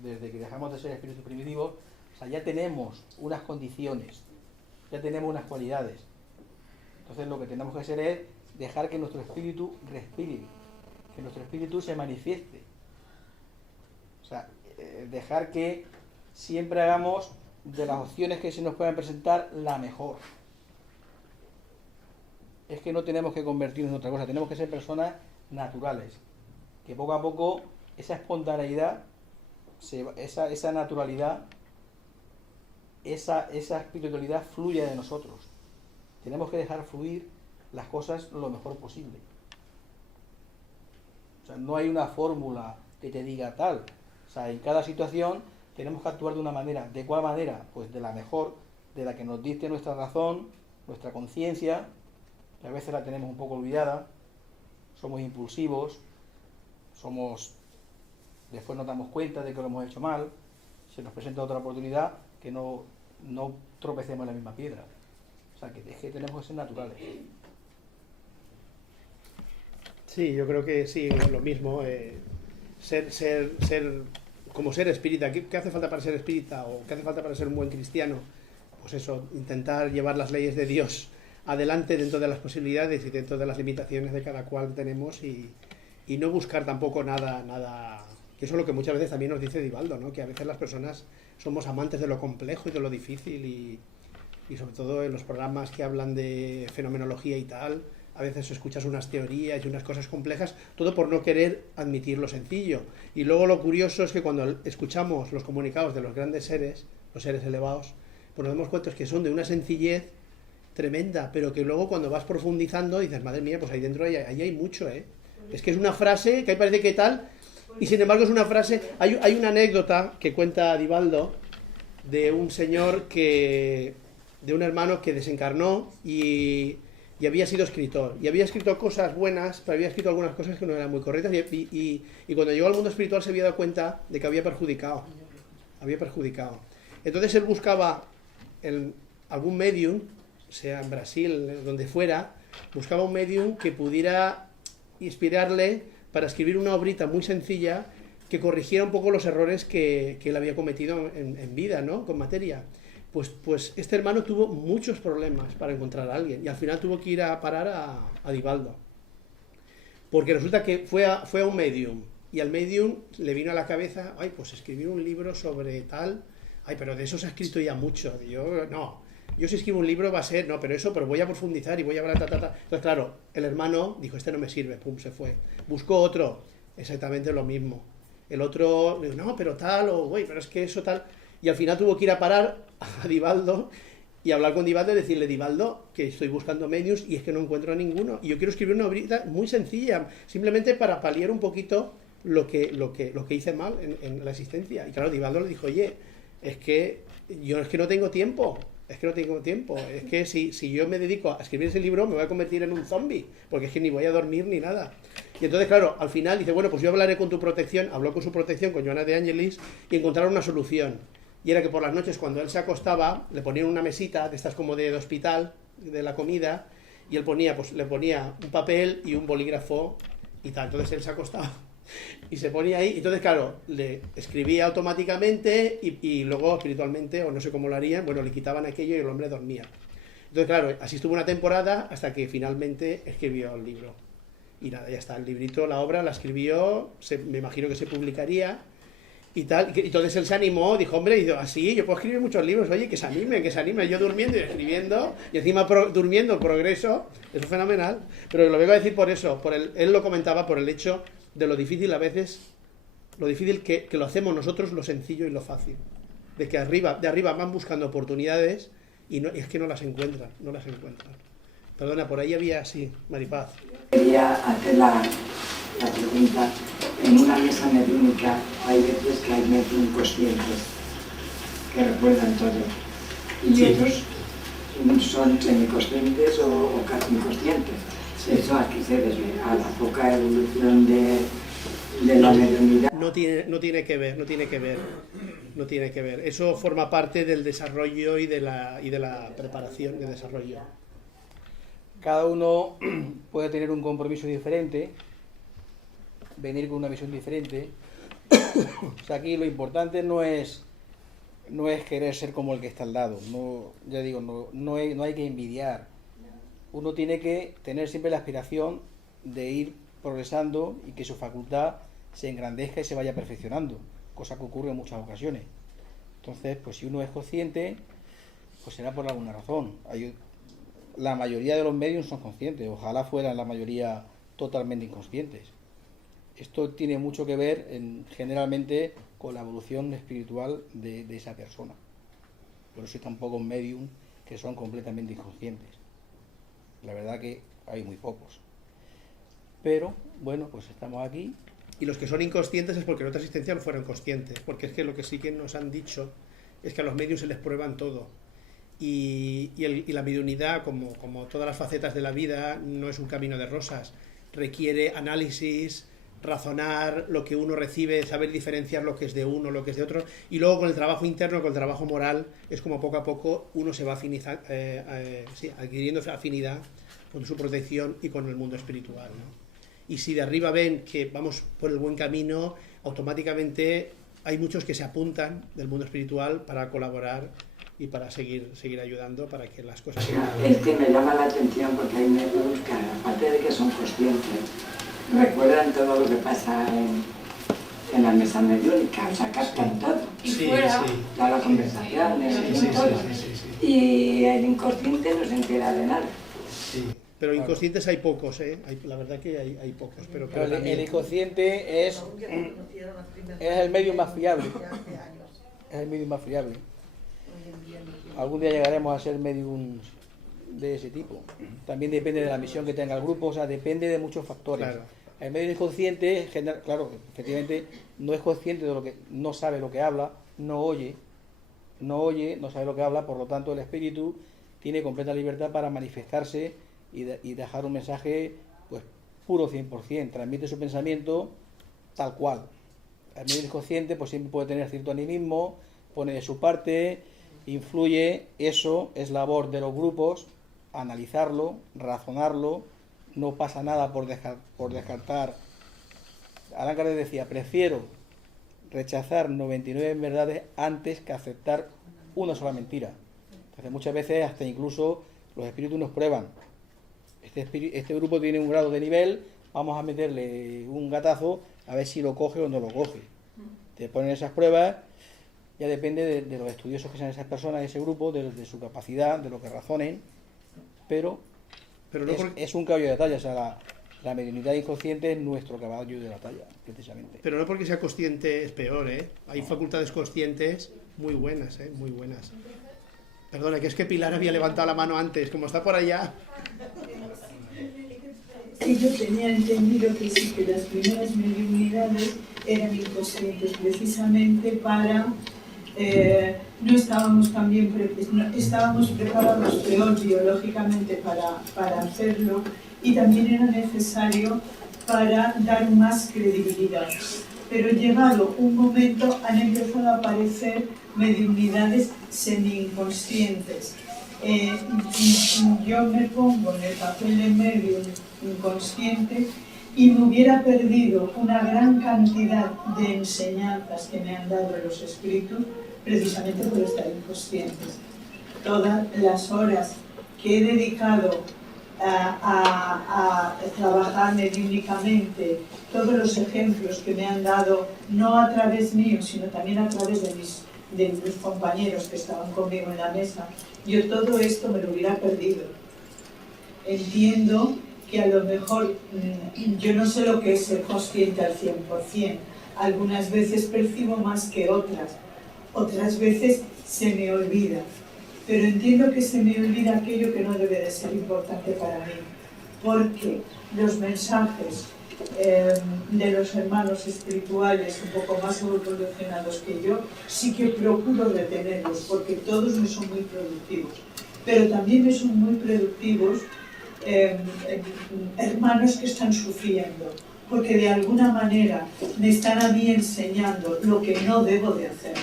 desde que dejamos de ser espíritus primitivos, o sea, ya tenemos unas condiciones, ya tenemos unas cualidades. Entonces lo que tenemos que hacer es dejar que nuestro espíritu respire, que nuestro espíritu se manifieste. O sea, dejar que siempre hagamos de las opciones que se nos puedan presentar, la mejor. Es que no tenemos que convertirnos en otra cosa, tenemos que ser personas naturales, que poco a poco esa espontaneidad, esa naturalidad, esa espiritualidad fluya de nosotros. Tenemos que dejar fluir las cosas lo mejor posible. O sea, no hay una fórmula que te diga tal. O sea, en cada situación tenemos que actuar de una manera. ¿De cuál manera? Pues de la mejor, de la que nos dicte nuestra razón, nuestra conciencia, que a veces la tenemos un poco olvidada, somos impulsivos, después nos damos cuenta de que lo hemos hecho mal, se nos presenta otra oportunidad, que no tropecemos en la misma piedra. O sea, que es que tenemos que ser naturales. Sí, yo creo que sí, lo mismo. Como ser espírita. ¿Qué hace falta para ser espírita? ¿O qué hace falta para ser un buen cristiano? Pues eso, intentar llevar las leyes de Dios adelante dentro de las posibilidades y dentro de las limitaciones de cada cual tenemos y no buscar tampoco nada. Que eso es lo que muchas veces también nos dice Divaldo, ¿no? Que a veces las personas somos amantes de lo complejo y de lo difícil y sobre todo en los programas que hablan de fenomenología y tal, a veces escuchas unas teorías y unas cosas complejas, todo por no querer admitir lo sencillo. Y luego lo curioso es que cuando escuchamos los comunicados de los grandes seres, los seres elevados, pues nos damos cuenta que son de una sencillez tremenda, pero que luego cuando vas profundizando dices, madre mía, pues ahí dentro ahí hay mucho, ¿eh? Es que es una frase que ahí parece que tal, y sin embargo es una frase. Hay una anécdota que cuenta Divaldo de un señor de un hermano que desencarnó y había sido escritor, y había escrito cosas buenas, pero había escrito algunas cosas que no eran muy correctas, y cuando llegó al mundo espiritual se había dado cuenta de que había perjudicado. Entonces él buscaba algún medium, sea en Brasil, donde fuera, buscaba un medium que pudiera inspirarle para escribir una obrita muy sencilla que corrigiera un poco los errores que él había cometido en vida, ¿no? Con materia. Pues este hermano tuvo muchos problemas para encontrar a alguien y al final tuvo que ir a parar a Divaldo. Porque resulta que fue a un medium y al medium le vino a la cabeza, ay, pues escribir un libro sobre tal, ay, pero de eso se ha escrito ya mucho. Yo si escribo un libro va a ser, pero voy a profundizar y voy a hablar, Entonces, claro, el hermano dijo, este no me sirve, pum, se fue. Buscó otro, exactamente lo mismo. El otro, no, pero tal, pero es que eso tal. Y al final tuvo que ir a parar a Divaldo y hablar con Divaldo y decirle, Divaldo, que estoy buscando medios y es que no encuentro a ninguno. Y yo quiero escribir una obrita muy sencilla, simplemente para paliar un poquito lo que hice mal en la existencia. Y claro, Divaldo le dijo, oye, es que yo no tengo tiempo. Es que si yo me dedico a escribir ese libro me voy a convertir en un zombie, porque es que ni voy a dormir ni nada. Y entonces, claro, al final dice, bueno, pues yo hablaré con tu protección. Habló con su protección, con Joana de Angelis, y encontraron una solución. Y era que por las noches, cuando él se acostaba, le ponían una mesita, de estas como de hospital, de la comida, y él le ponía un papel y un bolígrafo y tal. Entonces él se acostaba y se ponía ahí. Entonces, claro, le escribía automáticamente y luego espiritualmente, o no sé cómo lo harían, bueno, le quitaban aquello y el hombre dormía. Entonces, claro, así estuvo una temporada hasta que finalmente escribió el libro. Y nada, ya está, el librito, la obra la escribió, me imagino que se publicaría y tal. Y entonces él se animó, dijo, hombre, y yo, así, yo puedo escribir muchos libros, oye, que se anime, yo durmiendo y escribiendo, y encima durmiendo, progreso, eso es fenomenal. Pero lo vengo a decir por eso, él lo comentaba por el hecho de lo difícil a veces, lo difícil que lo hacemos nosotros, lo sencillo y lo fácil. De que de arriba van buscando oportunidades y es que no las encuentran. Perdona, por ahí había, sí, Maripaz. Quería hacer la pregunta. En una mesa mediúnica hay veces que hay medium conscientes que recuerdan todo y otros son semiconscientes o casi inconscientes. Eso aquí se debe a la poca evolución de la mediunidad. No tiene que ver. Eso forma parte del desarrollo y de la preparación de desarrollo. Cada uno puede tener un compromiso diferente, venir con una visión diferente. O sea, aquí lo importante no es querer ser como el que está al lado. No hay que envidiar. Uno tiene que tener siempre la aspiración de ir progresando y que su facultad se engrandezca y se vaya perfeccionando, cosa que ocurre en muchas ocasiones. Entonces, pues si uno es consciente, pues será por alguna razón. La mayoría de los medios son conscientes, ojalá fueran la mayoría totalmente inconscientes. Esto tiene mucho que ver generalmente con la evolución espiritual de esa persona. Por eso hay tan pocos medium que son completamente inconscientes. La verdad que hay muy pocos. Pero, bueno, pues estamos aquí. Y los que son inconscientes es porque en otra existencia no fueron conscientes, porque es que lo que sí que nos han dicho es que a los medios se les prueban todo. Y la mediunidad, como todas las facetas de la vida, no es un camino de rosas. Requiere análisis, razonar lo que uno recibe, saber diferenciar lo que es de uno, lo que es de otro, y luego con el trabajo interno, con el trabajo moral, es como poco a poco uno se va adquiriendo afinidad con su protección y con el mundo espiritual, ¿no? Y si de arriba ven que vamos por el buen camino, automáticamente hay muchos que se apuntan del mundo espiritual para colaborar y para seguir ayudando para que las cosas... Es que me llama la atención porque hay medios que, aparte de que son conscientes, recuerdan todo lo que pasa en la mesa mediúnica, o sea, captan todo. Y fuera. Todas las conversaciones, todo. Y el inconsciente no se entera de nada. Sí. Pero inconscientes hay pocos, ¿eh? La verdad que hay pocos. Pero el inconsciente es el medio más fiable. Es el medio más fiable. Algún día llegaremos a ser medium de ese tipo. También depende de la misión que tenga el grupo, o sea, depende de muchos factores. Claro. El medio inconsciente, claro, efectivamente, no es consciente de lo que, no sabe lo que habla, no oye, no sabe lo que habla, por lo tanto el espíritu tiene completa libertad para manifestarse y dejar un mensaje pues puro 100%, transmite su pensamiento tal cual. El medio inconsciente pues siempre puede tener cierto animismo, pone de su parte, influye, eso es labor de los grupos, analizarlo, razonarlo, no pasa nada por descartar. Allan Kardec decía, prefiero rechazar 99 verdades antes que aceptar una sola mentira. Entonces muchas veces hasta incluso los espíritus nos prueban. Este grupo tiene un grado de nivel, vamos a meterle un gatazo a ver si lo coge o no lo coge. Te ponen esas pruebas, ya depende de los estudiosos que sean esas personas, de ese grupo, de su capacidad, de lo que razonen, pero no es un caballo de batalla, o sea, la mediunidad inconsciente es nuestro caballo de batalla, precisamente. Pero no porque sea consciente es peor, ¿eh? Hay facultades conscientes muy buenas, ¿eh? Muy buenas. Perdona, que es que Pilar había levantado la mano antes, como está por allá. Sí, yo tenía entendido que sí, que las primeras mediunidades eran inconscientes, precisamente para... no estábamos estábamos preparados peor biológicamente para hacerlo, y también era necesario para dar más credibilidad. Pero llegado un momento han empezado a aparecer mediunidades semi-inconscientes. Yo me pongo en el papel de medium inconsciente y me hubiera perdido una gran cantidad de enseñanzas que me han dado los espíritus precisamente por estar inconscientes. Todas las horas que he dedicado a trabajar mediúnicamente, todos los ejemplos que me han dado, no a través mío, sino también a través de mis compañeros que estaban conmigo en la mesa, yo todo esto me lo hubiera perdido. Entiendo que a lo mejor yo no sé lo que es ser consciente al 100%. Algunas veces percibo más que otras veces se me olvida. Pero entiendo que se me olvida aquello que no debe de ser importante para mí, porque los mensajes de los hermanos espirituales un poco más evolucionados que yo, sí que procuro retenerlos, porque todos me son muy productivos. Pero también me son muy productivos hermanos que están sufriendo, porque de alguna manera me están a mí enseñando lo que no debo de hacer,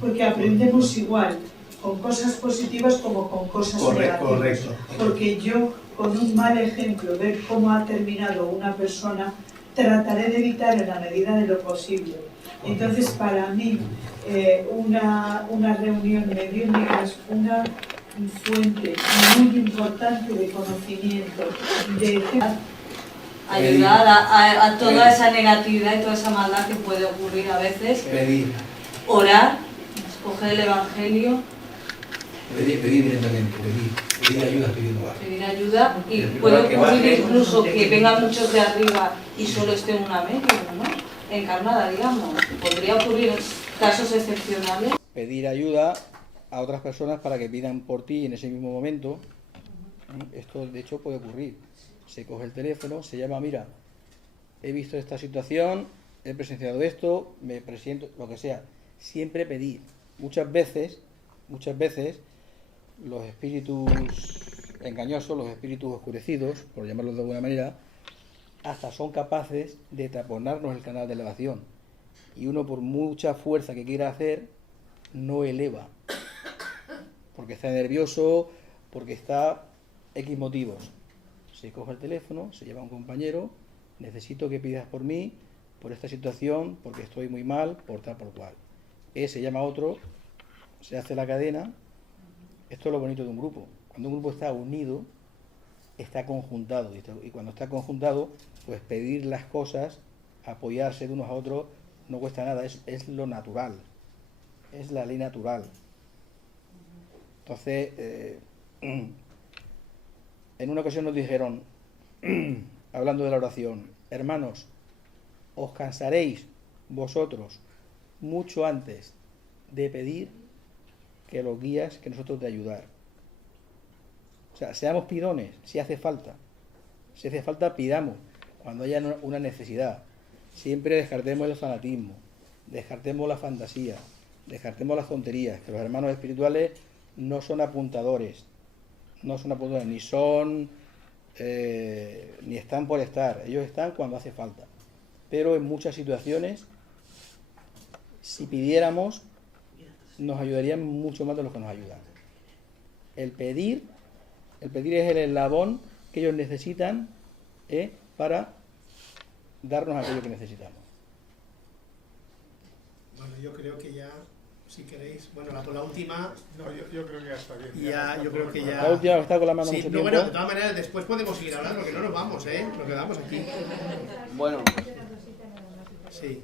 porque aprendemos igual con cosas positivas como con cosas negativas. Correcto. Porque yo, con un mal ejemplo, ver cómo ha terminado una persona, trataré de evitar en la medida de lo posible. Entonces, para mí, una reunión mediúnica es una fuente muy importante de conocimiento, de ayudar a toda esa negatividad y toda esa maldad que puede ocurrir a veces. Orar coger el Evangelio, Pedir directamente, pedir ayuda espiritual. pedir ayuda, y puede ocurrir incluso que vengan muchos de arriba y solo esté una medium, ¿no? Encarnada, digamos. Podría ocurrir casos excepcionales. Pedir ayuda a otras personas para que pidan por ti en ese mismo momento. Esto de hecho puede ocurrir. Se coge el teléfono, se llama, mira, he visto esta situación, he presenciado esto, me presento, lo que sea. Siempre pedir. Muchas veces los espíritus engañosos, los espíritus oscurecidos, por llamarlos de alguna manera, hasta son capaces de taponarnos el canal de elevación. Y uno, por mucha fuerza que quiera hacer, no eleva. Porque está nervioso, porque está X motivos. Se coge el teléfono, se llama a un compañero, necesito que pidas por mí, por esta situación, porque estoy muy mal, por tal, por cual. Se llama a otro, se hace la cadena. Esto es lo bonito de un grupo. Cuando un grupo está unido, está conjuntado. Y cuando está conjuntado, pues pedir las cosas, apoyarse de unos a otros, no cuesta nada. Es lo natural. Es la ley natural. Entonces, en una ocasión nos dijeron, hablando de la oración, hermanos, os cansaréis vosotros mucho antes de pedir que los guías que nosotros de ayudar. O sea, seamos pidones, si hace falta. Si hace falta, pidamos, cuando haya una necesidad. Siempre descartemos el fanatismo, descartemos la fantasía, descartemos las tonterías, que los hermanos espirituales no son apuntadores, ni son, ni están por estar, ellos están cuando hace falta. Pero en muchas situaciones, si pidiéramos, nos ayudarían mucho más de lo que nos ayudan. El pedir es el eslabón que ellos necesitan para darnos aquello que necesitamos. Bueno, yo creo que ya, si queréis, bueno, la última... No, yo creo que ya está bien. Yo creo que ya... La última está con la mano sí, mucho no, tiempo. bueno, de todas maneras, después podemos seguir hablando, que no nos vamos, nos quedamos aquí. Bueno. Sí.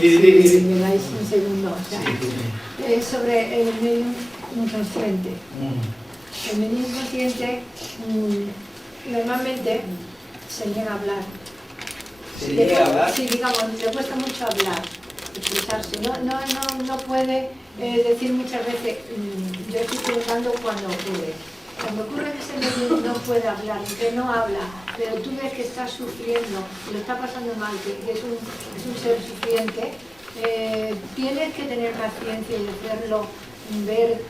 Si me dais un segundo. O sea, sobre el medium inconsciente. El medium inconsciente normalmente se niega a hablar. ¿Se niega a hablar? Sí, digamos, le cuesta mucho hablar, expresarse. No puede decir muchas veces, yo estoy preguntando cuando ocurre. Cuando ocurre que ese medium no puede hablar, que no habla, pero tú ves que está sufriendo, lo está pasando mal, que es un ser sufriente, tienes que tener paciencia y hacerlo ver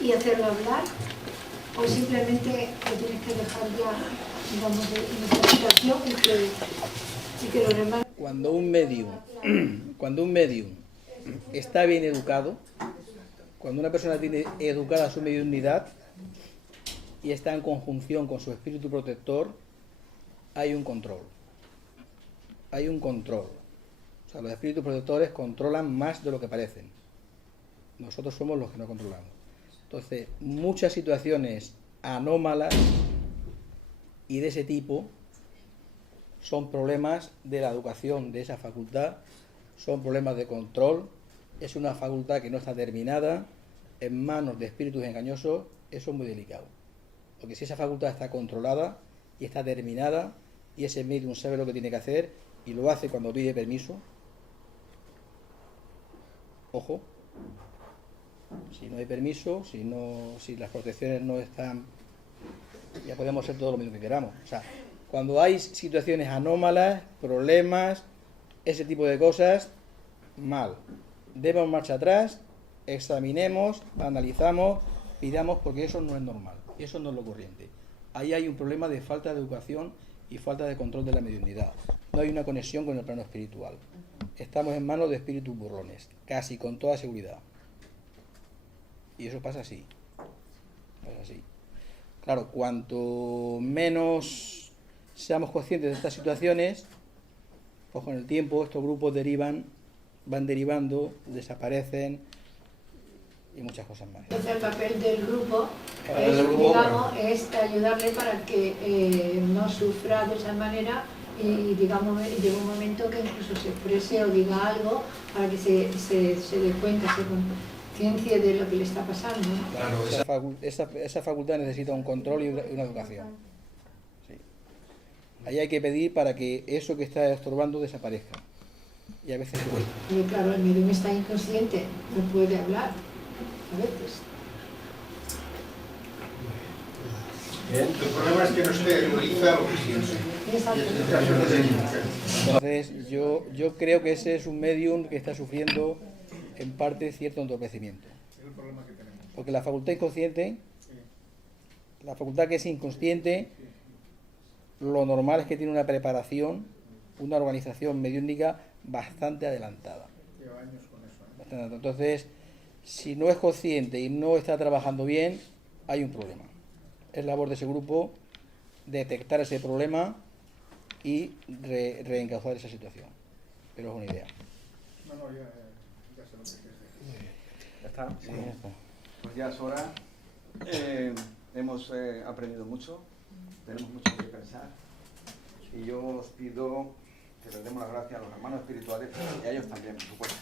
y hacerlo hablar, o simplemente lo tienes que dejar ya, digamos, en esta situación y que los demás... Cuando un medium está bien educado, cuando una persona tiene educada su mediunidad y está en conjunción con su espíritu protector, hay un control. Hay un control. O sea, los espíritus protectores controlan más de lo que parecen. Nosotros somos los que no controlamos. Entonces, muchas situaciones anómalas y de ese tipo son problemas de la educación de esa facultad, son problemas de control, es una facultad que no está terminada, en manos de espíritus engañosos, eso es muy delicado. Porque si esa facultad está controlada y está terminada, y ese medium sabe lo que tiene que hacer, y lo hace cuando pide permiso, ojo, si no hay permiso, si las protecciones no están, ya podemos hacer todo lo mismo que queramos. O sea, cuando hay situaciones anómalas, problemas, ese tipo de cosas, mal. Demos marcha atrás, examinemos, analizamos, pidamos, porque eso no es normal, eso no es lo corriente. Ahí hay un problema de falta de educación y falta de control de la mediunidad. No hay una conexión con el plano espiritual. Estamos en manos de espíritus burlones, casi con toda seguridad. Y eso pasa así. Es así. Claro, cuanto menos seamos conscientes de estas situaciones, pues con el tiempo estos grupos van derivando, desaparecen y muchas cosas más. Entonces el papel del grupo, Digamos, es ayudarle para que no sufra de esa manera y digamos, llega un momento que incluso se exprese o diga algo para que se dé cuenta, se conciencia de lo que le está pasando, ¿no? Claro, esa facultad necesita un control y una educación. Sí. Ahí hay que pedir para que eso que está estorbando desaparezca. Y a veces duele. Pero claro, el medium está inconsciente, no puede hablar a veces. El problema es que no se exterioriza lo que siente. Entonces, yo creo que ese es un medium que está sufriendo en parte cierto entorpecimiento. Es el problema que tenemos. Porque la facultad inconsciente, la facultad que es inconsciente, lo normal es que tiene una preparación, una organización mediúnica bastante adelantada. Lleva años con eso, ¿eh? Bastante adelantada. Entonces, si no es consciente y no está trabajando bien, hay un problema. Es labor de ese grupo detectar ese problema y reencauzar esa situación. Pero es una idea. No, ya sé lo que quieres decir. ¿Ya está? Sí, ya está. Pues ya es hora. Hemos aprendido mucho, tenemos mucho que pensar. Y yo os pido que les demos las gracias a los hermanos espirituales y a ellos también, por supuesto.